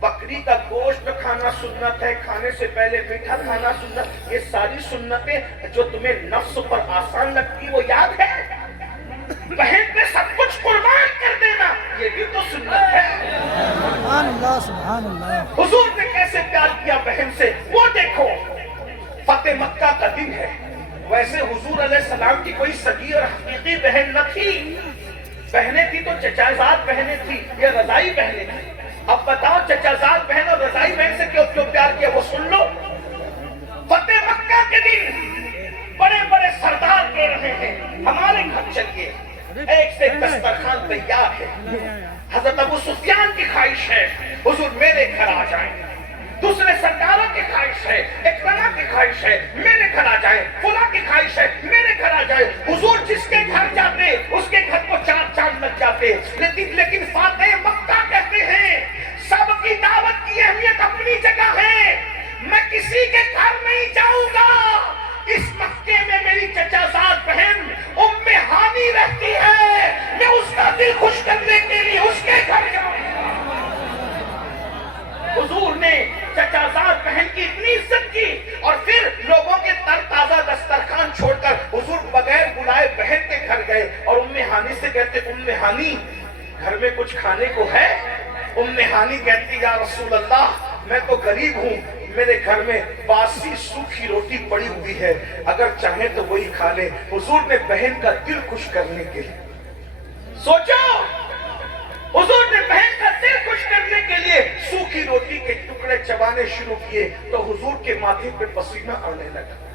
بکری کا گوشت کھانا سنت ہے، کھانے سے پہلے میٹھا کھانا سنت، یہ ساری سنتیں جو تمہیں نفس پر آسان لگتی وہ یاد ہے؟ بہن پہ سب کچھ قربان کر دینا یہ بھی تو سنت ہے۔ سبحان اللہ سبحان اللہ۔ حضور نے کیسے پیار کیا بہن سے وہ دیکھو۔ فتح مکہ کا دن ہے، ویسے حضور علیہ السلام کی کوئی سگی اور حقیقی بہن نہ تھی، بہنیں تھی تو چچا زاد بہنیں تھی یا رضائی بہنیں تھی۔ اب بتاؤ چچا زاد بہن اور رضائی بہن سے کیوں پیار کیا وہ سن لو۔ فتح مکہ کے دن بڑے بڑے سردار کہہ رہے ہیں ہمارے گھر چلیے، ایک سے دسترخوان تیار ہے، حضرت ابو سفیان کی خواہش ہے حضور میرے گھر آ جائیں، دوسرے سرداروں کی خواہش ہے، اکرمہ کی خواہش ہے میرے گھر آ جائیں، فلاں کی خواہش ہے میرے گھر آ جائیں۔ حضور جس کے گھر جاتے اس کے گھر کو چار چاند لگ جاتے، لیکن فاتح مکہ کہتے ہیں سب کی دعوت کی اہمیت اپنی جگہ ہے، میں کسی کے گھر نہیں جاؤں گا، اس مکے میں میری چچا زاد بہن ام ہانی رہتی ہے، میں اس کا دل خوش کرنے کے لیے اس کے گھر جاؤں گا۔ حضور نے چچا زاد بہن کی اتنی عزت کی اور پھر لوگوں کے تر تازہ دسترخوان چھوڑ کر حضور بغیر بلائے بہن کے گھر گئے اور ام ہانی سے کہتے ام ہانی گھر میں کچھ کھانے کو ہے؟ ام ہانی کہتی یا رسول اللہ میں تو غریب ہوں، میرے گھر میں باسی سوکھی روٹی پڑی ہوئی ہے، اگر چاہیں تو وہی کھا لیں۔ حضور نے بہن کا دل خوش کرنے کے لیے سوچو، حضور نے بہن کا دل خوش کرنے کے لیے سوکھی روٹی کے ٹکڑے چبانے شروع کیے تو حضور کے ماتھے پہ پسینہ آنے لگا۔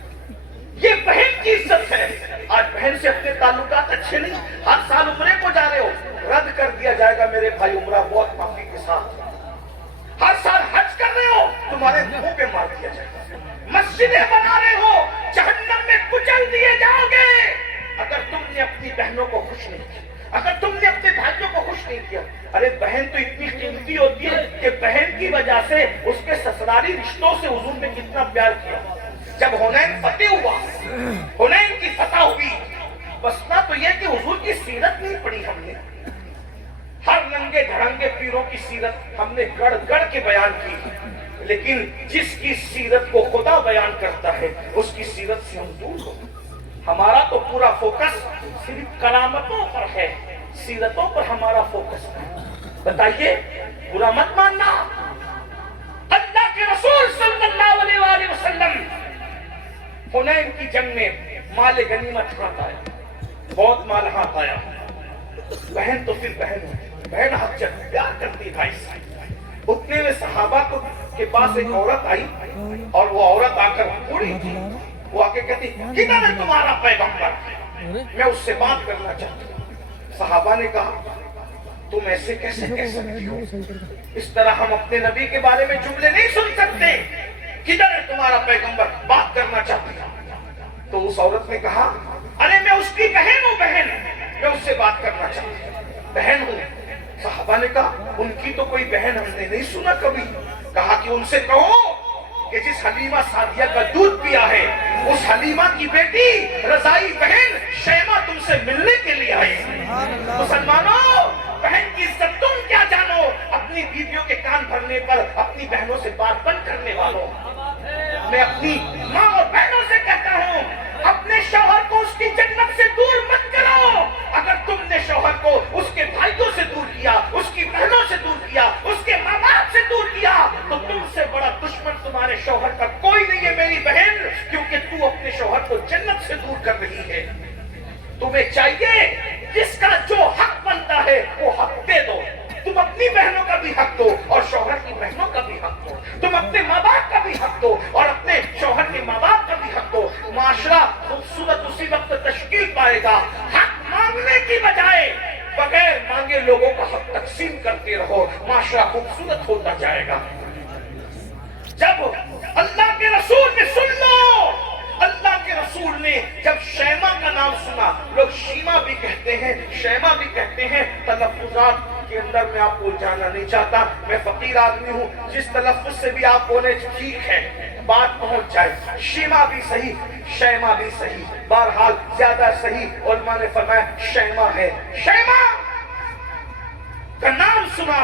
یہ بہن کی عزت ہے۔ آج بہن سے اپنے تعلقات اچھے نہیں، ہر سال عمرے کو جا رہے ہو، رد کر دیا جائے گا میرے بھائی عمرہ بہت معافی کے ساتھ۔ ہر سال حج کر رہے ہو تمہارے منہ پہ مار دیا جائے گا، مسجدیں بنا رہے ہو جہنم میں کچل دیے جاؤ گے اگر تم نے اپنی بہنوں کو خوش نہیں کیا، اگر تم نے اپنے بھائیوں کو خوش نہیں کیا۔ ارے بہن تو اتنی قیمتی ہوتی ہے کہ بہن کی وجہ سے اس کے سسرالی رشتوں سے حضور نے کتنا پیار کیا۔ جب حنین فتح ہوا، حنین کی فتح ہوئی، مسئلہ تو یہ کہ حضور کی سیرت نہیں پڑھی ہم نے، ہر ننگے دھڑنگے پیروں کی سیرت ہم نے گڑھ گڑھ کے بیان کی، لیکن جس کی سیرت کو خدا بیان کرتا ہے اس کی سیرت سے ہم دور ہو۔ ہمارا تو پورا فوکس صرف کرامتوں پر ہے، سیرتوں پر ہمارا فوکس ہے۔ بتائیے برا مت ماننا، اللہ کے رسول صلی اللہ علیہ وآلہ وسلم حنین کی جنگ میں مال غنیمت ہاتھ آیا، بہت مال ہاتھ آیا، بہن تو پھر بہن ہے، بہن حق جب پیار کرتی بھائی سے۔ اتنے میں صحابہ کے پاس ایک عورت آئی اور وہ عورت آ کر بوڑھی تھی، وہ آ کے کہتی کدھر ہے تمہارا پیغمبر، میں اس سے بات کرنا چاہتی ہوں۔ صحابہ نے کہا تم ایسے کیسے کہہ سکتی ہو، اس طرح ہم اپنے نبی کے بارے میں جملے نہیں سن سکتے، کدھر ہے تمہارا پیغمبر، بات کرنا چاہتی ہوں۔ تو اس عورت نے کہا ارے میں اس کی بہن ہوں، بہن میں اس سے بات کرنا چاہتی ہوں، بہن ہوں۔ صحابہ نے کہا ان کی تو کوئی بہن ہم نے نہیں سنا کبھی۔ کہا کہ ان سے کہو کہ جس حلیمہ سعدیہ کا دودھ پیا ہے اس حلیمہ کی بیٹی رضائی بہن شیمہ تم سے ملنے کے لیے آئی ہے۔ مسلمانوں بہن کی عزت تم کیا جانو، اپنی بیویوں کے کان بھرنے پر اپنی بہنوں سے بات بند کرنے والوں۔ میں اپنی ماں اور بہنوں سے کہتا ہوں اپنے شوہر کو اس کی جنت سے دور مت کرو۔ اگر تم نے شوہر کو اس کے بھائیوں سے دور کیا، اس کی بہنوں سے دور کیا، اس کے ماں باپ سے دور کیا تو تم سے بڑا دشمن تمہارے شوہر کا کوئی نہیں ہے میری بہن، کیونکہ تو اپنے شوہر کو جنت سے دور کر رہی ہے۔ تمہیں چاہیے جس کا جو حق بنتا ہے وہ حق دے دو، تم اپنی بہنوں کا بھی حق دو اور شوہر کی بہنوں کا بھی حق دو، تم اپنے ماں باپ کا بھی حق دو اور اپنے شوہر کے ماں باپ کا بھی حق دو۔ معاشرہ خوبصورت اسی وقت تشکیل پائے گا، حق مانگنے کی بجائے بغیر مانگے لوگوں کا حق تقسیم کرتے رہو، معاشرہ خوبصورت ہوتا جائے گا۔ جب اللہ کے رسول نے سن لو، اللہ کے رسول نے جب شیمہ کا نام سنا، لوگ شیمہ بھی کہتے ہیں شیمہ بھی کہتے ہیں، تلفظات کے اندر میں آپ کو جانا نہیں چاہتا، میں فقیر آدمی ہوں، جس تلفظ سے بھی آپ بولے ٹھیک ہے بات پہنچ جائے، شیمہ بھی صحیح شیمہ بھی صحیح، بہرحال زیادہ صحیح علماء نے فرمایا شیمہ ہے۔ شیمہ کا نام سنا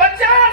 50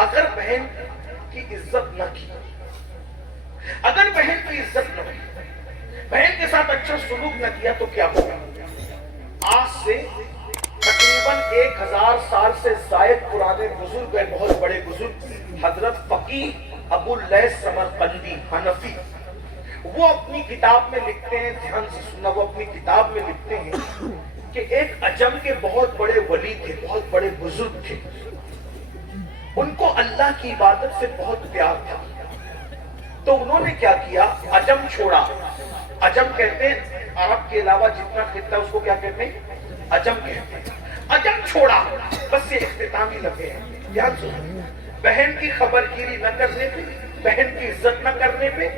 اگر بہن کی عزت نہ کی، اگر بہن کی عزت نہ کی، بہن کے ساتھ اچھا سلوک نہ کیا تو کیا ہوگا؟ آج سے تقریباً 1000 سال سے زائد پرانے بزرگ ہیں، بہت بڑے بزرگ، حضرت فقیہ ابو اللیث سمرقندی حنفی، وہ اپنی کتاب میں لکھتے ہیں، دھیان سے سننا، وہ اپنی کتاب میں لکھتے ہیں کہ ایک عجم کے بہت بڑے ولی تھے، بہت بڑے بزرگ تھے، ان کو اللہ کی عبادت سے بہت پیار تھا، تو انہوں نے کیا کیا؟ عجم چھوڑا۔ عجم کہتے ہیں عرب کے علاوہ جتنا خطہ اس کو کیا کہتے ہیں؟ عجم کہتے ہیں۔ عجم چھوڑا، بس یہ اختتامی لفظ ہے، دھیان سنو۔ بہن کی خبر گیری نہ کرنے پہ، بہن کی عزت نہ کرنے پہ،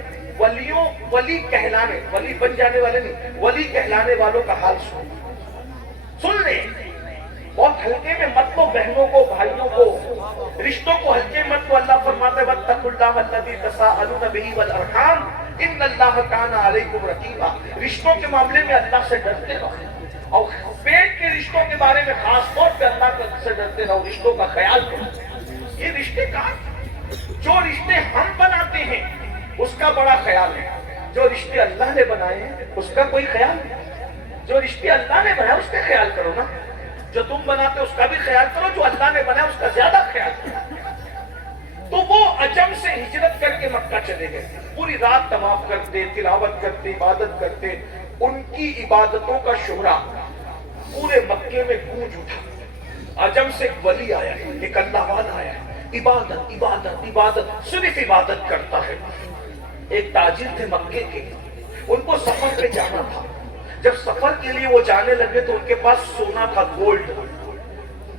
ولی کہلانے، ولی بن جانے والے نہیں، ولی کہلانے والوں کا حال سن لیں۔ بہت ہلکے میں مت لو بہنوں کو، بھائیوں کو، رشتوں کو ہلکے مت لو۔ اللہ فرماتا ہے واتقوا اللہ الذی تساءلون بہ والارحام ان اللہ کان علیکم رقیبا۔ رشتوں کے معاملے میں اللہ سے ڈرتے رہو، اور پیٹ کے رشتوں کے بارے میں خاص طور پہ اللہ سے ڈرتے رہو، رشتوں کا خیال کرو۔ یہ رشتے کا، جو رشتے ہم بناتے ہیں اس کا بڑا خیال ہے، جو رشتے اللہ نے بنائے ہیں اس کا کوئی خیال نہیں۔ جو رشتے اللہ نے بنائے اس کا خیال کرو نا، جو تم بناتے اس کا بھی خیال کرو، جو اللہ نے بنایا اس کا زیادہ خیال کرو۔ تو وہ عجم سے ہجرت کر کے مکہ چلے گئے، پوری رات طواف کرتے، تلاوت کرتے، عبادت کرتے، ان کی عبادتوں کا شہرا پورے مکے میں گونج اٹھا۔ عجم سے ایک ولی آیا ہے، ایک اللہ والا آیا ہے، عبادت عبادت عبادت، صرف عبادت کرتا ہے۔ ایک تاجر تھے مکے کے، ان کو سفر پہ جانا تھا، جب سفر کے لیے وہ جانے لگے تو ان کے پاس سونا تھا، گولڈ،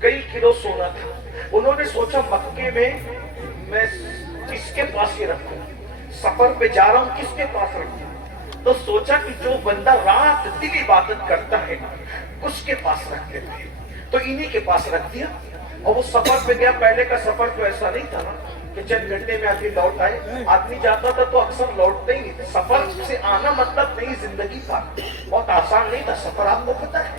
کئی کلو سونا تھا۔ انہوں نے سوچا مکے میں میں کس کے پاس یہ رکھوں، سفر پہ جا رہا ہوں کس کے پاس رکھوں؟ تو سوچا کہ جو بندہ رات دن عبادت کرتا ہے اس کے پاس رکھ دیتے ہیں، تو انہی کے پاس رکھ دیا۔ اور وہ سفر پہ گیا۔ پہلے کا سفر تو ایسا نہیں تھا نا کہ چند گھنٹے میں آدمی لوٹ آئے، آدمی جاتا تھا تو اکثر لوٹتے ہی نہیں تھے۔ سفر سے آنا مطلب نئی زندگی تھا، بہت آسان نہیں تھا سفر، آپ کو پتہ ہے۔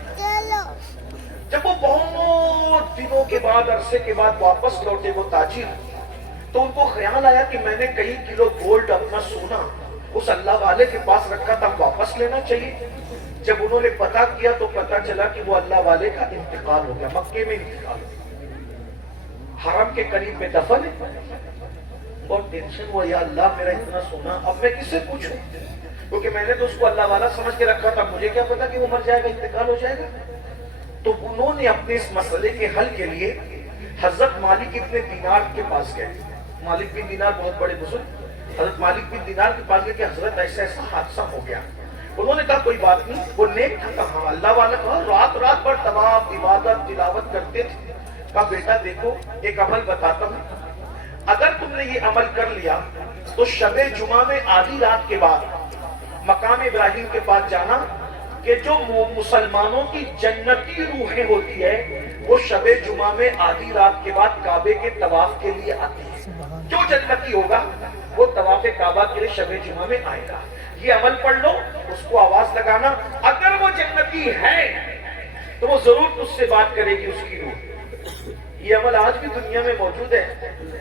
جب وہ بہت دنوں کے بعد، عرصے کے بعد واپس لوٹے وہ تاجر، تو ان کو خیال آیا کہ میں نے کئی کلو گولڈ اپنا سونا اس اللہ والے کے پاس رکھا تھا، واپس لینا چاہیے۔ جب انہوں نے پتہ کیا تو پتہ چلا کہ وہ اللہ والے کا انتقال ہو گیا، مکے میں انتقال ہو گیا، حرم کے قریب میں دفن ہے۔ بہت ٹینشن ہوا، یا اللہ میرا اتنا سونا اب میں کس سے پوچھوں، کیونکہ میں نے تو اس کو اللہ والا سمجھ کے رکھا تھا، مجھے کیا پتا کہ وہ مر جائے گا، انتقال ہو جائے گا۔ تو انہوں نے اپنے اس مسئلے کے حل کے لیے حضرت مالک ابن دینار کے پاس گئے۔ مالک بن دینار بہت بڑے بزرگ، حضرت مالک بن دینار کے پاس گئے کہ حضرت ایسا ایسا حادثہ ہو گیا۔ انہوں نے کہا کوئی بات نہیں، وہ نیک تھا، کہا اللہ والا، کہا رات رات بھر طواف عبادت تلاوت کرتے تھے۔ کہا بیٹا دیکھو ایک عمل بتاتا ہوں، اگر تم نے یہ عمل کر لیا تو شب جمعہ میں آدھی رات کے بعد مقام ابراہیم کے پاس جانا، کہ جو مسلمانوں کی جنتی روحیں ہوتی ہے وہ شب جمعہ میں آدھی رات کے بعد کعبے کے طواف کے لیے آتی ہے، جو جنتی ہوگا وہ طواف کعبہ کے لیے شب جمعہ میں آئے گا۔ یہ عمل پڑھ لو، اس کو آواز لگانا، اگر وہ جنتی ہے تو وہ ضرور تجھ سے بات کرے گی اس کی روح۔ یہ عمل آج بھی دنیا میں موجود ہے،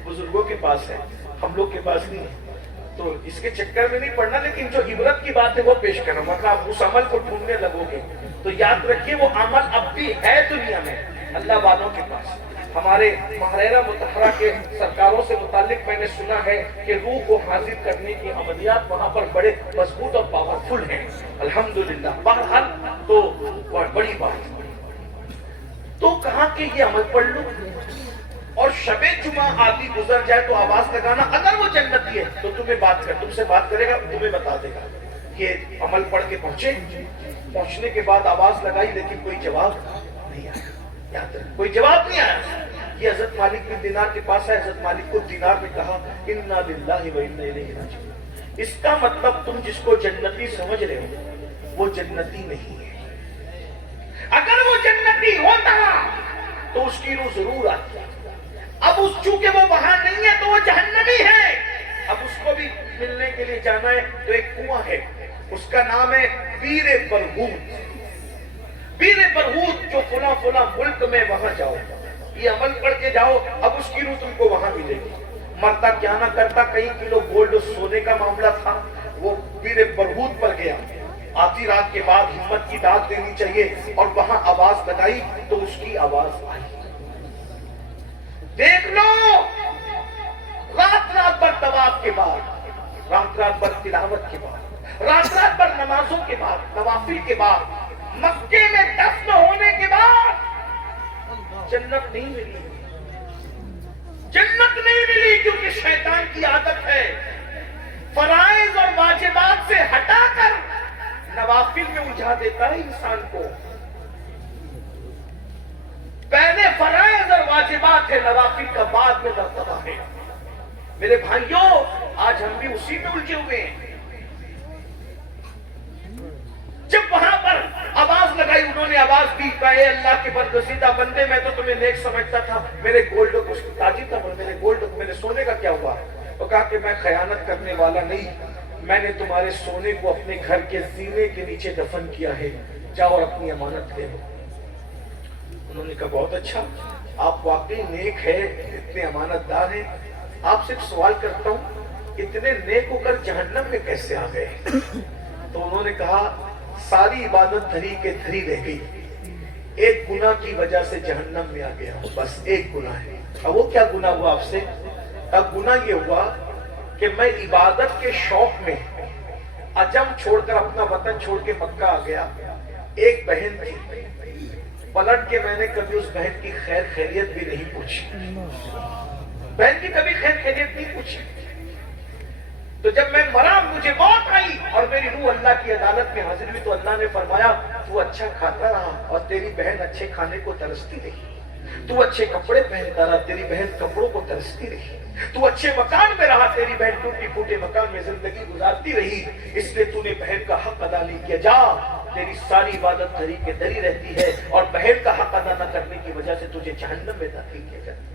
بزرگوں کے پاس ہے، ہم لوگ کے پاس نہیں ہے، تو اس کے چکر میں نہیں پڑنا، لیکن جو عبرت کی بات ہے وہ پیش کرنا، مطلب آپ اس عمل کو ڈھونڈنے لگو گے تو یاد رکھیے وہ عمل اب بھی ہے دنیا میں اللہ والوں کے پاس۔ ہمارے محررہ مطہرہ کے سرکاروں سے متعلق میں نے سنا ہے کہ روح کو حاضر کرنے کی عملیات وہاں پر بڑے مضبوط اور پاورفل ہیں، الحمدللہ۔ بہرحال تو بڑی بات، تو کہا کہ یہ عمل پڑھ لو اور شب جمعہ آدھی گزر جائے تو آواز لگانا، اگر وہ جنتی ہے تو تم سے بات کرے گا، تمہیں بتا دے گا۔ یہ عمل پڑھ کے پہنچنے کے بعد آواز لگائی لیکن کوئی جواب نہیں آیا، یاد رکھ کوئی جواب نہیں آیا۔ یہ حضرت مالک بن دینار کے پاس ہے، حضرت مالک کو دینار نے کہا انا للہ و انا الیہ راجعون۔ اس کا مطلب تم جس کو جنتی سمجھ رہے ہو وہ جنتی نہیں ہے، اگر وہ جنتی ہوتا تو اس کی روح ضرور آتی۔ اب اس چونکہ وہ وہاں نہیں ہے تو وہ جہنمی ہے، اب اس کو بھی ملنے کے لیے جانا ہے تو ایک کنواں ہے، اس کا نام ہے بیر برہوت۔ بیر برہوت جو فلاں فلاں ملک میں، وہاں جاؤ، یہ عمل پڑھ کے جاؤ، اب اس کی روح تم کو وہاں ملے گی۔ مرتا کیا نہ کرتا، کئی کلو گولڈ سونے کا معاملہ تھا، وہ پیر برہوت پر گیا، آتی رات کے بعد ہمت کی داد دینی چاہیے، اور وہاں آواز لگائی تو اس کی آواز آئی۔ دیکھ لو، رات رات بھر طواف کے بعد، رات رات بھر تلاوت کے بعد، رات رات بھر نمازوں کے بعد، نوافل کے بعد، مکے میں دفن ہونے کے بعد جنت نہیں ملی، جنت نہیں ملی، کیونکہ شیطان کی عادت ہے فرائض اور واجبات سے ہٹا کر نوافل میں الجھا دیتا ہے انسان کو۔ پہلے فرائض اور واجبات ہے، نوافل کا بعد میں مرتبہ ہے۔ میرے بھائیوں، آج ہم بھی اسی میں الجھے ہوئے ہیں۔ جب وہاں پر آواز لگائی، انہوں نے آواز دی، کہا اے اللہ کے برگزیدہ بندے، میں تو تمہیں نیک سمجھتا تھا، میرے گولڈ کو تاجر تھا، میرے گولڈ کو، میرے سونے کا کیا ہوا؟ وہ کہا کہ میں خیانت کرنے والا نہیں، میں نے تمہارے سونے کو اپنے گھر کے زینے کے نیچے دفن کیا ہے، جاؤ اور اپنی امانت لے لو۔ انہوں نے کہا بہت اچھا، آپ واقعی نیک ہے، اتنے امانت دار ہیں، آپ سے ایک سوال کرتا ہوں، اتنے نیک ہو کر جہنم میں کیسے آ گئے؟ تو انہوں نے کہا ساری عبادت دھری کے دھری رہ گئی، ایک گناہ کی وجہ سے جہنم میں آ گیا، بس ایک گناہ ہے۔ اب وہ کیا گناہ ہوا آپ سے؟ اب گناہ یہ ہوا کہ میں عبادت کے شوق میں عجم چھوڑ کر، اپنا وطن چھوڑ کے مکہ آ گیا، ایک بہن تھی، پلٹ کے میں نے کبھی اس بہن کی خیر خیریت بھی نہیں پوچھی، بہن کی کبھی خیر خیریت نہیں پوچھی۔ تو جب میں مرا، مجھے موت آئی اور میری روح اللہ کی عدالت میں حاضر ہوئی، تو اللہ نے فرمایا تو اچھا کھاتا رہا اور تیری بہن اچھے کھانے کو ترستی رہی، تو اچھے کپڑے پہنتا رہا، تیری بہن کپڑوں کو ترستی رہی، تو اچھے مکان میں رہا، تیری بہن ٹوٹی پھوٹے مکان میں زندگی گزارتی رہی، اس لیے تو نے بہن کا حق ادا نہیں کیا، جا، تیری ساری عبادت دھری کے دھری رہتی ہے اور بہن کا حق ادا نہ کرنے کی وجہ سے تجھے جہنم میں داخل کیا جاتا ہے۔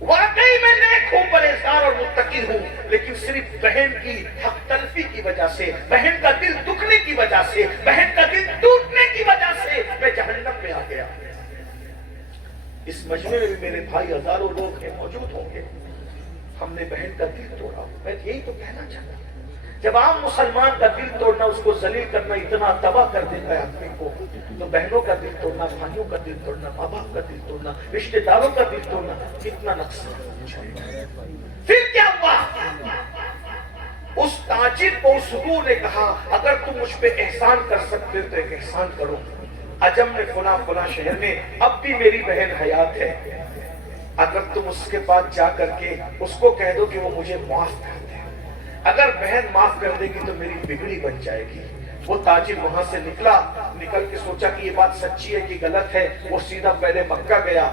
واقعی میں نیک ہوں، پرہیزگار اور متقی ہوں، لیکن صرف بہن کی حق تلفی کی وجہ سے، بہن کا دل دکھنے کی وجہ سے، بہن کا دل ٹوٹنے کی وجہ سے میں جہنم میں آ گیا۔ اس مجمع میں بھی میرے بھائی ہزاروں لوگ ہیں، موجود ہوں گے، ہم نے بہن کا دل توڑا۔ میں یہی تو کہنا چاہتا ہوں، جب عام مسلمان کا دل توڑنا، اس کو ذلیل کرنا اتنا تباہ کر دیتا ہے آدمی کو، تو بہنوں کا دل توڑنا، بھائیوں کا دل توڑنا، ماں باپ کا دل توڑنا، رشتہ داروں کا دل توڑنا کتنا نقصان ہے۔ پھر کیا ہوا؟ اس تاجر کو اس روح نے کہا اگر تم مجھ پہ احسان کر سکتے تو ایک احسان کرو، عجم میں فلاں فلاں شہر میں اب بھی میری بہن حیات ہے، اگر تم اس کے پاس جا کر کے اس کو کہہ دو کہ وہ مجھے معاف کر دے، اگر بہن معاف کر دے گی تو میری بگڑی بن جائے گی۔ وہ تاجر وہاں سے نکلا، نکل کے سوچا کہ یہ بات سچی ہے کہ غلط ہے، وہ سیدھا پہلے مکہ گیا،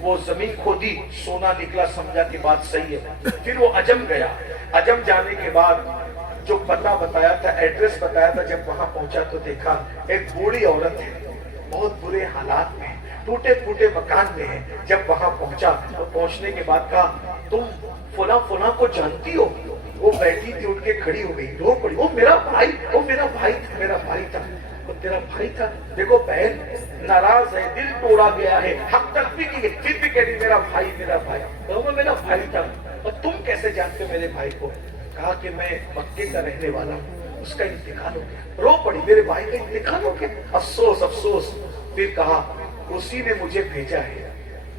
وہ زمین کھودی، سونا نکلا، سمجھا کہ بات صحیح ہے، پھر وہ عجم گیا، عجم جانے کے بعد جو پتہ بتایا تھا، ایڈریس بتایا تھا، جب وہاں پہنچا تو دیکھا ایک بوڑھی عورت ہے، بہت برے حالات میں، ٹوٹے پھوٹے مکان میں ہے۔ جب وہاں پہنچا تو پہنچنے کے بعد کہا تم فلاں فلاں کو جانتی ہو؟ وہ بیٹھی تھی، اٹھ کے کھڑی ہو گئی، رو پڑی، وہ میرا بھائی، وہ میرا بھائی تھا، میرا بھائی تھا، وہ تیرا بھائی تھا۔ دیکھو بہن ناراض ہے، دل توڑا گیا ہے، حق تلفی کی، پھر بھی کہہ رہی میرا بھائی، میرا بھائی، وہ میرا بھائی تھا، اور تم کیسے جانتے میرے بھائی کو؟ کہا کہ میں مکے کا رہنے والا ہوں، اس کا انتقال ہو گیا۔ رو پڑی، میرے بھائی کا انتقال ہو گیا، افسوس افسوس۔ پھر کہا اسی نے مجھے بھیجا ہے،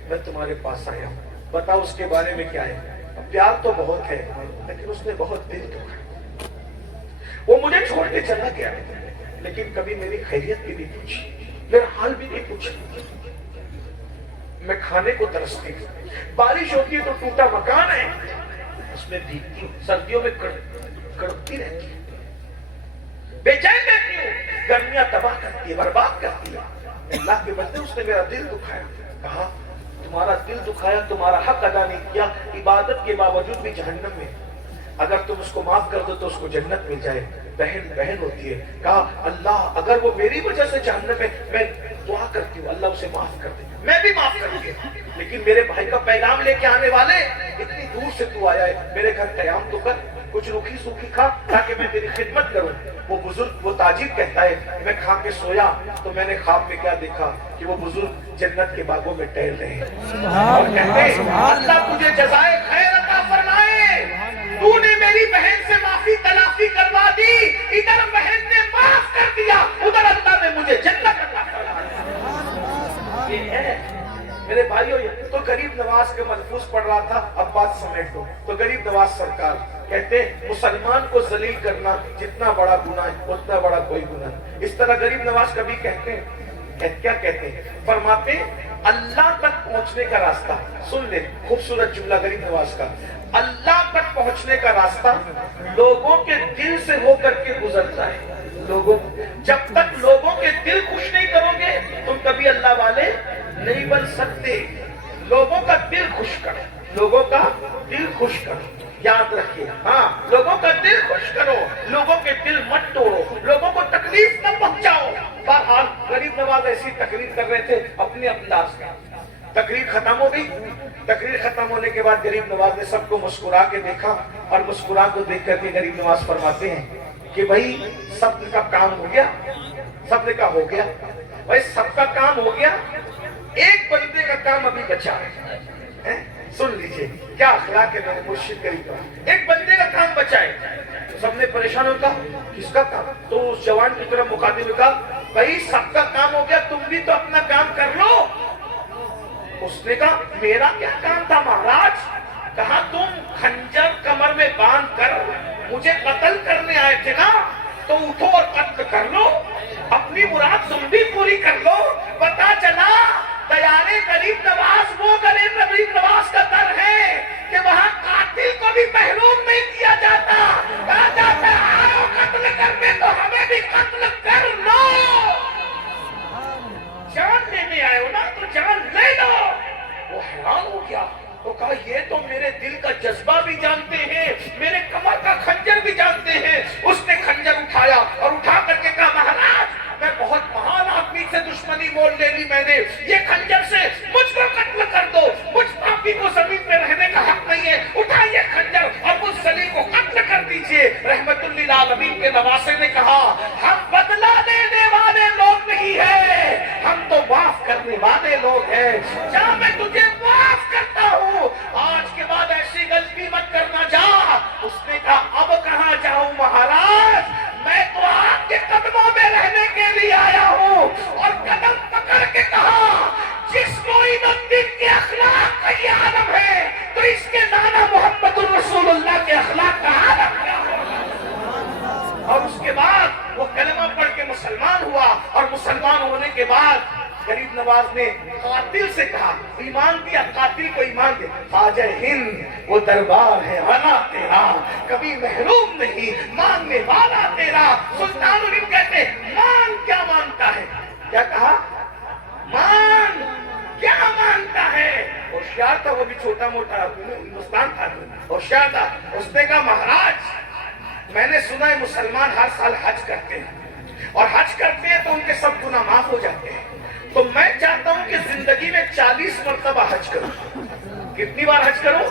میں تمہارے پاس آیا ہوں، بتاؤ اس کے بارے میں کیا ہے؟ پیار تو بہت ہے لیکن اس نے بہت دل دکھا، وہ مجھے چھوڑ کے چلا گیا، لیکن کبھی میری خیریت بھی نہیں پوچھی، میرا حال بھی نہیں پوچھا، میں کھانے کو ترستی ہوں، بارش ہوتی ہے تو ٹوٹا مکان ہے اس میں بھیگتی ہوں، سردیوں میں کڑپتی رہتی ہوں، بے چین رہتی ہوں، گرمیاں تباہ کرتی ہے، برباد کرتی ہے۔ اللہ کے بندے، اس نے میرا دل دکھایا، کہا تمہارا دل دکھایا، تمہارا حق ادا نہیں کیا، عبادت کے باوجود بھی جہنم میں، اگر تم اس کو معاف کر دو تو اس کو جنت مل جائے۔ بہن بہن ہوتی ہے، کہا اللہ اگر وہ میری وجہ سے جہنم میں، میں دعا کرتی ہوں اللہ اسے معاف کر دے، میں بھی معاف کر دوں، لیکن میرے بھائی کا پیغام لے کے آنے والے، اتنی دور سے تو آیا ہے، میرے گھر قیام تو کر، کچھ روکھی سوکھی کھا تاکہ میں تیری خدمت کروں۔ وہ بزرگ وہ تاجر کہتا ہے میں کھا کے سویا تو میں نے خواب میں کیا دیکھا کہ وہ بزرگ جنت کے باغوں میں ٹہل رہے ہیں اور کہتے ہیں اللہ تجھے جزائے خیر عطا فرمائے، تو نے میری بہن سے معافی تلافی کروا دی، ادھر بہن نے معاف کر دیا، ادھر اللہ نے مجھے جنت عطا فرمائی۔ یہ ہے میرے بھائیو، تو غریب نواز کے ملفوظ پڑھ رہا تھا، اب بات سمیٹو۔ تو غریب نواز سرکار کہتے ہیں مسلمان کو ذلیل کرنا جتنا بڑا گناہ ہے اتنا بڑا کوئی گناہ نہیں۔ اس طرح غریب نواز کبھی کہتے ہیں، کیا کہتے ہیں؟ فرماتے ہیں اللہ تک پہنچنے کا راستہ، سن لیں خوبصورت جملہ غریب نواز کا، اللہ تک پہنچنے کا راستہ لوگوں کے دل سے ہو کر کے گزرتا ہے۔ لوگوں جب تک لوگوں کے دل خوش نہیں کرو گے تم کبھی اللہ والے نہیں بن سکتے۔ لوگوں کا دل خوش کرو، لوگوں کا دل خوش کرو، یاد رکھیے، ہاں لوگوں کا دل خوش کرو، لوگوں کے دل مت توڑو، لوگوں کو تکلیف نہ پہنچاؤ۔ بہرحال غریب نواز ایسی تقریر کر رہے تھے اپنے انداز میں، تقریر ختم ہو گئی۔ تقریر ختم ہونے کے بعد غریب نواز نے سب کو مسکرا کے دیکھا اور مسکرا کو دیکھ کر کے غریب نواز فرماتے ہیں کہ بھائی سب کا کام ہو گیا، سب نے کہا ہو گیا بھائی، سب کا کام ہو گیا، ایک بندے کا کام ابھی بچا ہے۔ سن لیجئے کیا اخلاق ہے میرے مرشد کریم کا، ایک بندے کا کام بچا ہے۔ تو سب نے پریشان ہوتا کس کا کام؟ تو اس جوان کی طرف مخاطب نے کہا بھائی سب کا کام ہو گیا، تم بھی تو اپنا کام کر لو۔ اس نے کہا میرا کیا کام تھا مہاراج؟ کہا تم خنجر کمر میں باندھ کر مجھے قتل کرنے آئے تھے نا، تو اٹھو اور قتل کر لو، اپنی مراد تم بھی پوری کر لو۔ پتا چلا دیارے غریب نواز وہ غریب نواز کا در ہے کہ وہاں قاتل کو بھی محروم نہیں کیا جاتا، کہا جاتا ہے آؤ قتل کرنے تو ہمیں بھی قتل کر لو، جان لینے آئے ہو نا تو جان لے لو۔ وہ حیران ہو گیا، تو کہا یہ تو میرے دل کا جذبہ بھی جانتے ہیں، میرے کمر کا خنجر بھی جانتے ہیں۔ اس نے خنجر اٹھایا اور اٹھا کر کے کہا مہاراج میں بہت مہان آدمی سے دشمنی مول لے لی میں نے، یہ خنجر سے مجھ کو قتل کر دو، مجھ پاپی کو زمین پہ رہنے کا حق نہیں ہے، اٹھائیے خنجر اور مجھ ذلیل کو قتل کر دیجئے۔ رحمت للعالمین کے نواسے نے کہا ہم بدلہ دینے والے لوگ نہیں ہیں، ہم تو معاف کرنے والے لوگ ہیں، جا میں تجھے معاف کرتا ہوں، آج کے بعد ایسی غلطی مت کرنا جا۔ اس نے کہا اب کہاں جاؤں مہاراج، میں تو آپ کے قدموں میں رہنے کے لیے آیا ہوں۔ اور قدم پکڑ کے کہا جس معین الدین کے اخلاق کا یہ عالم ہے تو اس کے نانا محمد الرسول اللہ کے اخلاق کا عالم کیا ہے۔ اور اس کے بعد وہ کلمہ پڑھ کے مسلمان ہوا، اور مسلمان ہونے کے بعد غریب نواز نے قاتل سے کہا ایمان دیا، قاتل کو ایمان دیا، خواجہ ہند وہ دربار ہے والا تیرا، کبھی محروم نہیں، مانگنے والا تیرا۔ سلطان الہند کہتے ہیں مان کیا مانتا ہے؟ کیا کہا؟ مان کیا مانتا ہے؟ ہوشیار تھا، وہ بھی چھوٹا موٹا ہندوستان تھا، ہوشیار تھا۔ اس نے کہا مہاراج میں نے سنا ہے مسلمان ہر سال حج کرتے ہیں، اور حج کرتے ہیں تو ان کے سب گناہ معاف ہو جاتے ہیں، تو میں چاہتا ہوں کہ زندگی میں 40 مرتبہ حج کروں۔ کتنی بار حج کروں؟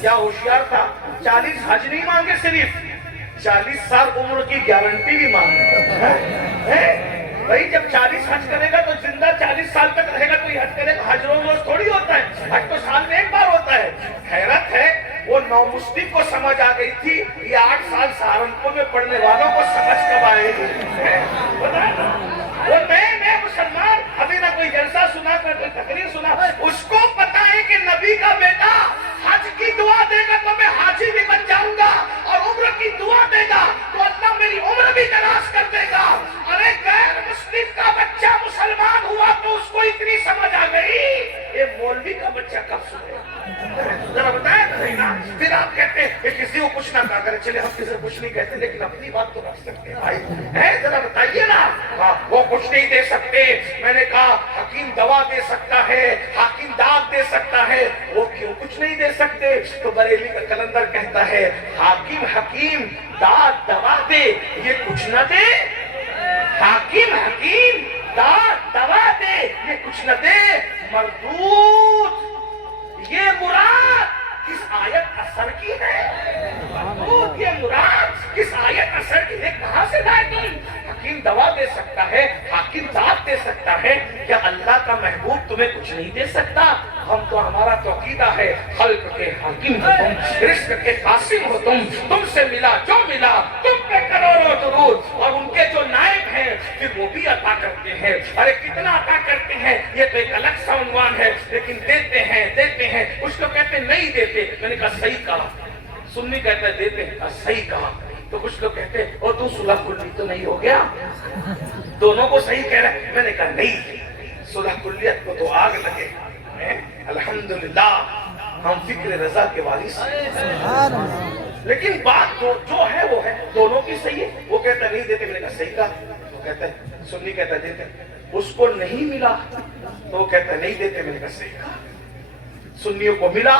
کیا ہوشیار تھا، 40 حج نہیں مانگے، صرف 40 سال عمر کی گارنٹی بھی مانگے۔ بھائی جب 40 حج کرے گا تو زندہ 40 سال تک رہے گا، تو یہ حج کرے گا، حج روز روز تھوڑی ہوتا ہے، حج تو سال میں ایک بار ہوتا ہے۔ حیرت ہے وہ نو مسلم کو سمجھ آ گئی تھی، یہ 8 سال سہارنپور میں پڑھنے والوں کو سمجھ کب آئے گی؟ وہ نئے مسلمان ابھی نہ کوئی جلسہ سنا نہ کوئی تقریر سنا، اس کو پتا ہے کہ نبی کا بیٹا حج کی دعا دے گا تو میں حاجی بھی بن جاؤں گا، اور عمر کی دعا دے گا تو اللہ میری عمر بھی دراز کر دے گا۔ ارے غیر مسلم کا بچہ مسلمان ہوا تو اس کو اتنی سمجھ آ گئی، یہ مولوی کا بچہ کب سنے؟ ذرا بتایا کرے گا۔ پھر آپ کہتے ہیں کہ کسی کو کچھ نہ کہا کرے، چلے ہم کسی کو کچھ نہیں کہتے لیکن اپنی بات تو رکھ سکتے ہیں بھائی، ہے ذرا بتائیے نا۔ وہ کچھ نہیں دے سکتے، میں نے کہا حکیم دوا دے سکتا ہے، حاکم داد دے سکتا ہے، وہ کیوں کچھ نہیں دے سکتے؟ تو بریلی کا کلندر کہتا ہے حاکم حکیم داد دوا دے، یہ کچھ نہ دے، حاکم حکیم داد دوا دے یہ کچھ نہ دے، مردود یہ مراد کس آیت اثر کی ہے؟ مردود یہ مراد کس آیت اثر کی ہے؟ کہاں سے کی ذات دے سکتا ہے، کیا اللہ کا محبوب تمہیں کچھ نہیں دے سکتا؟ ہم تو ہمارا تو عقیدہ ہے خلق کے حاکم ہو تم، رزق کے قاسم ہو تم سے ملا جو ملا تم پہ کروڑوں درود، اور ان کے جو نائب ہیں پھر وہ بھی عطا کرتے ہیں۔ ارے کتنا عطا کرتے ہیں یہ تو ایک الگ سا عنوان ہے، لیکن دیتے ہیں۔ کچھ لوگ کہتے ہیں نہیں دیتے، میں نے کہا صحیح کہا۔ سنی کہتا ہے دیتے ہیں، کہا صحیح کہا۔ تو کچھ لوگ کہتے ہیں اور تو صلح کلی تو نہیں ہو گیا؟ دونوں کو صحیح کہہ رہے ہیں۔ میں نے کہا نہیں، صلح کلیت کو تو آگ لگے۔ الحمدللہ ہم فکر رضا کے وارث ہیں، لیکن بات جو ہے وہ ہے، دونوں کی صحیح ہے۔ وہ کہتا ہے نہیں دیتے، میں نے کہا صحیح کہا۔ وہ کہتا ہے سنی کہتا ہے دیتے، اس کو نہیں ملا تو وہ کہتا ہے نہیں دیتے، میں نے کہا صحیح کہا۔ سنیوں کو ملا،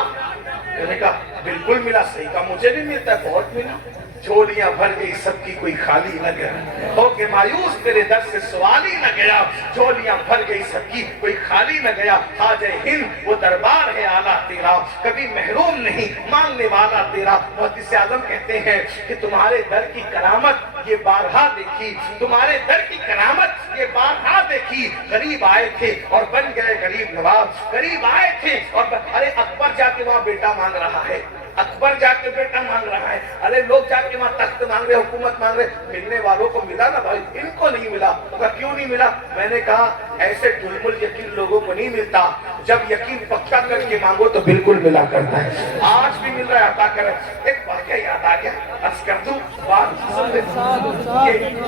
میں نے کہا بالکل ملا، صحیح کہا۔ مجھے نہیں ملتا ہے، بہت ملا، جھولیاں بھر گئی سب کی، کوئی خالی نہ گیا، ہو کے مایوس تیرے در سے سوال ہی نہ گیا، جھولیاں بھر گئی سب کی، کوئی خالی نہ گیا۔ خواجہ ہند وہ دربار ہے اعلیٰ تیرا، کبھی محروم نہیں مانگنے والا تیرا۔ محدث اعظم کہتے ہیں کہ تمہارے در کی کرامت یہ بارہا دیکھی، تمہارے در کی کرامت یہ بارہا دیکھی۔ غریب آئے تھے اور بن گئے غریب نواز، غریب آئے تھے اور ارے اکبر جا کے وہاں بیٹا مانگ رہا ہے، اکبر جا کے بیٹا مانگ رہا ہے، ارے لوگ جا کے وہاں تخت مانگ رہے، حکومت مانگ رہے، ملنے والوں کو ملا نا بھائی، ان کو نہیں ملا۔ کیوں نہیں ملا؟ میں نے کہا ایسے ڈھلمل یقین لوگوں کو نہیں ملتا، جب یقین پکا کر کے مانگو تو بالکل ملا کرتا ہے۔ آج بھی مل رہا ہے، عطا کر۔ ایک واقعہ یاد آ گیا، عرض کر دوں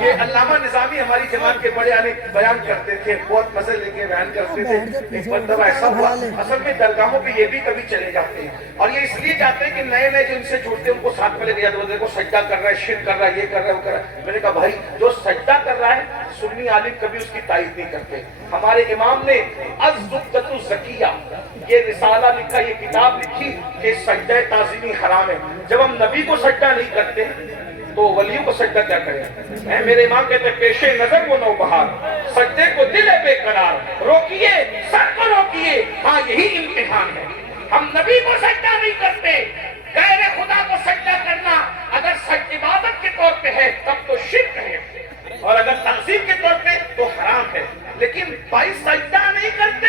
یہ علامہ نظامی ہماری جماعت کے بڑے آنے بیان کرتے تھے، بہت مزے لے کے بیان کرتے تھے۔ ایک مرتبہ ایسا ہوا، اصل میں درگاہوں پہ یہ بھی کبھی چلے جاتے ہیں، اور یہ اس لیے جاتے ہیں کہ نئے نئے جو ان سے جڑتے ہیں ان کو ساتھ میں لے گیا، تو دیکھو سجدہ کر رہا ہے، شرک کر رہا ہے، یہ کر رہا ہے، وہ کر رہا ہے۔ میں نے کہا بھائی جو سجدہ کر رہا ہے سنی عالم کبھی اس کی تائید نہیں کرتے۔ ہمارے امام نے الزبدۃ الزکیہ یہ رسالہ لکھا، یہ کتاب لکھی کہ سجدہ تعظیمی حرام ہے۔ جب ہم نبی کو سجدہ نہیں کرتے تو ولیوں کو سجدہ کیا کریں؟ میرے امام کہتے ہیں پیش نظر وہ نوبہار، سجدے کو دل ہے بے قرار، روکیے سر کو روکیے، ہاں یہی امتحان ہے۔ ہم نبی کو سجدہ نہیں کرتے، غیر خدا کو سجدہ کرنا اگر عبادت کے طور پہ ہے تب تو شرک ہے، اور اگر تعظیم کے طور پہ تو حرام ہے۔ لیکن بھائی سجدہ نہیں کرتے،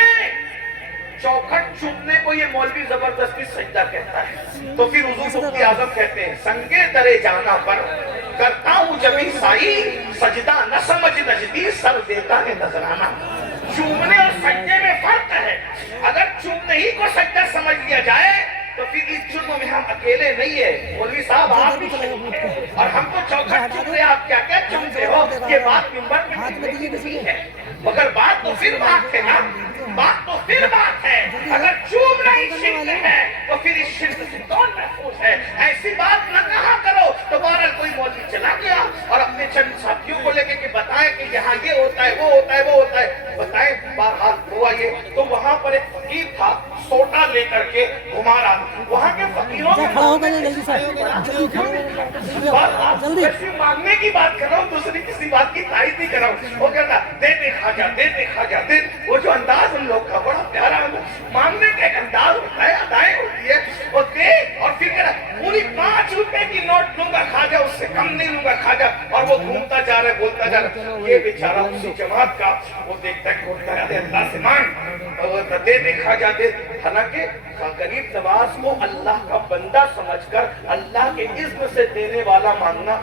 چوکھٹ چومنے کو یہ مولوی زبردستی سجدہ کہتا ہے، تو پھر حضور مفتی اعظم کہتے ہیں سنگے درے جانا پر کرتا ہوں جبھی سائی، سجدہ نہ سمجھ نجدی سر دیتا ہے نذرانہ۔ چومنے اور سجدے میں فرق ہے، اگر چومنے ہی کو سجدہ سمجھ لیا جائے تو پھر اس جرم میں ہم اکیلے نہیں ہیں، مولوی صاحب آپ بھی شریک ہیں، اور ہم تو چوکھٹ چوم رہے، آپ کیا کیا چومتے ہو؟ یہ بات منبر پہ نہیں ہے، مگر بات تو پھر بات ہے نا، بات تو پھر بات ہے۔ اگر چومنا ہی شرک ہے تو پھر اس شرک سے کون محفوظ ہے؟ ایسی بات نہ کہا کرو۔ تو بہرحال کوئی مولوی چلا گیا اور اپنے چند ساتھیوں کو لے کے کہ بتائیں کہ یہاں یہ ہوتا ہے، وہ ہوتا ہے، وہ ہوتا ہے، بتائیں۔ بہرحال ہوا یہ، تو وہاں پر ایک فقیر تھا، سوٹا لے کر کے گھما رہا، وہاں کے فقیروں میں جلدی مانگنے کی بات کر رہا ہوں، دوسری کسی بات کی تائید نہیں کر رہا ہوں۔ وہ کہتا دے دے خواجہ، دے دے خواجہ، دے۔ وہ جو انداز ہم لوگ کا بڑا پیارا مانگنے کا ایک انداز ہوتا ہے، ادائیں ہوتی ہے، وہ دے اور پھر کہہ رہا پوری 5 روپے کی نوٹ لوں گا خواجہ، اس سے کم نہیں لوں گا خواجہ، اور وہ گھومتا جا رہا ہے، بولتا جا رہا ہے۔ یہ بیچارہ اسی جماعت کا، وہ دیکھتا ہے کھولتا ہے اللہ سے مانگ، اور دے دے خواجہ دے۔ حالانکہ غریب نواز کو اللہ کا بندہ سمجھ کر اللہ کے اذن سے دینے والا مانگنا،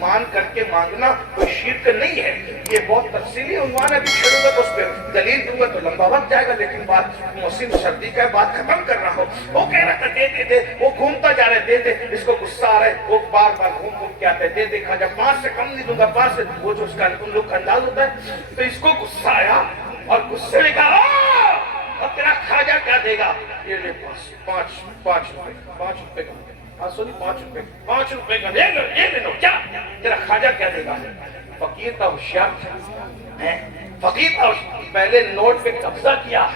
مان کر کے مانگنا کوئی شرک نہیں ہے۔ یہ بہت تفصیلی عنوان ہے، ابھی چھوڑوں گا تو اس پہ دلیل دوں گا تو لمبا وقت جائے گا، لیکن بات موسم سردی کا بات ختم کر رہا ہوں۔ وہ کہہ رہا تھا دے دے دے، وہ گھومتا جا رہا ہے، دے دے، اس کو غصہ آ رہا ہے، وہ بار بار گھوم گھوم کے آتا ہے، دے دے خواجہ 5 سے کم نہیں دوں گا، 5 سے، وہ جو اس کا ان لوگ کا انداز ہوتا ہے۔ تو اس کو غصہ آیا اور غصے میں کہا اب تیرا خواجہ کیا دے گا؟ یہ لے 5 روپے کا، ہاں سونی 5 روپے کا لے لو، یہ لے لو، کیا تیرا خواجہ کیا دے گا؟ فقیر تھا، ہوشیار تھا، فقیر تھا، پہلے نوٹ پہ قبضہ کیا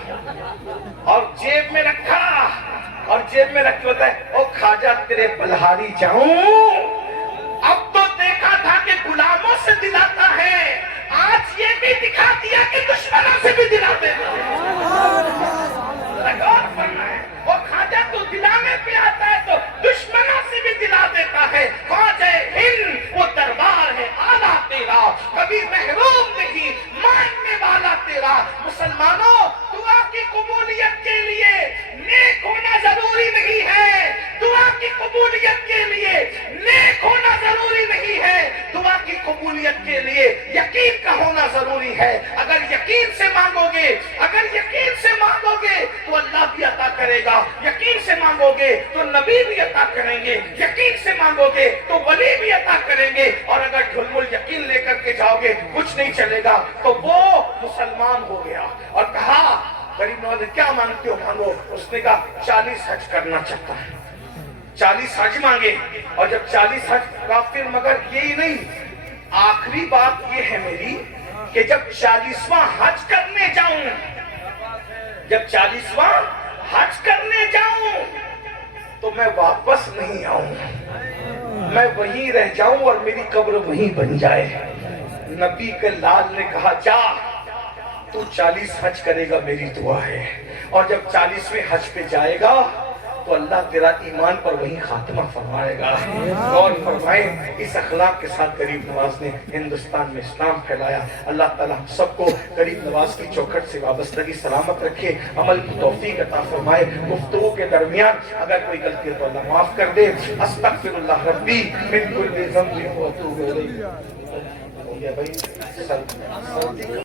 اور جیب میں رکھا، اور جیب میں رکھ کے ہوتا ہے او خواجہ تیرے بلہاری جاؤں، اب تو دیکھا تھا کہ غلاموں سے دلاتا ہے، آج یہ بھی دکھا دیا کہ دشمنوں سے بھی دلا دیتا غور کرنا ہے۔ اور خواجہ تو دلانے پہ آتا ہے تو دشمنوں سے بھی دلا دیتا ہے۔ خواجہ ہند وہ دربار ہے اعلیٰ تیرا، کبھی محروم نہیں مان ہے. اگر یقین سے مانگو گے، اگر یقین سے مانگو گے تو اللہ بھی عطا کرے گا، یقین سے مانگو گے تو نبی بھی عطا کریں گے، یقین سے مانگو گے تو ولی بھی عطا کریں گے. اور اگر جھلمل یقین لے کر کے جاؤ گے کچھ نہیں چلے گا تو وہ مسلمان ہو گیا. اور کہا غریب نواز نے کیا مانگتے ہو؟ مانگو. اس نے کہا 40 حج کرنا چاہتا ہے. 40 حج مانگے. اور جب 40 حج کا پھر مگر یہی نہیں، آخری بات یہ ہے میری کہ جب 40واں حج کرنے جاؤں، جب 40واں حج کرنے جاؤں تو میں واپس نہیں آؤں، میں وہیں رہ جاؤں اور میری قبر وہیں بن جائے. نبی کے لال نے کہا جا تو 40 حج کرے گا، میری دعا ہے. اور جب 40ویں حج پہ جائے گا تو اللہ تیرا ایمان پر وہیں خاتمہ فرمائے گا. اور فرمائیں اس اخلاق کے ساتھ غریب نواز نے ہندوستان میں اسلام پھیلایا. اللہ تعالیٰ ہم سب کو غریب نواز کی چوکھٹ سے وابستگی سلامت رکھے، عمل کی توفیق عطا فرمائے. گفتگو کے درمیان اگر کوئی غلطی ہے تو اللہ معاف کر دے. استغفر اللہ ربی من کل ذنب و اتوب الیہ. ہو گیا بھائی.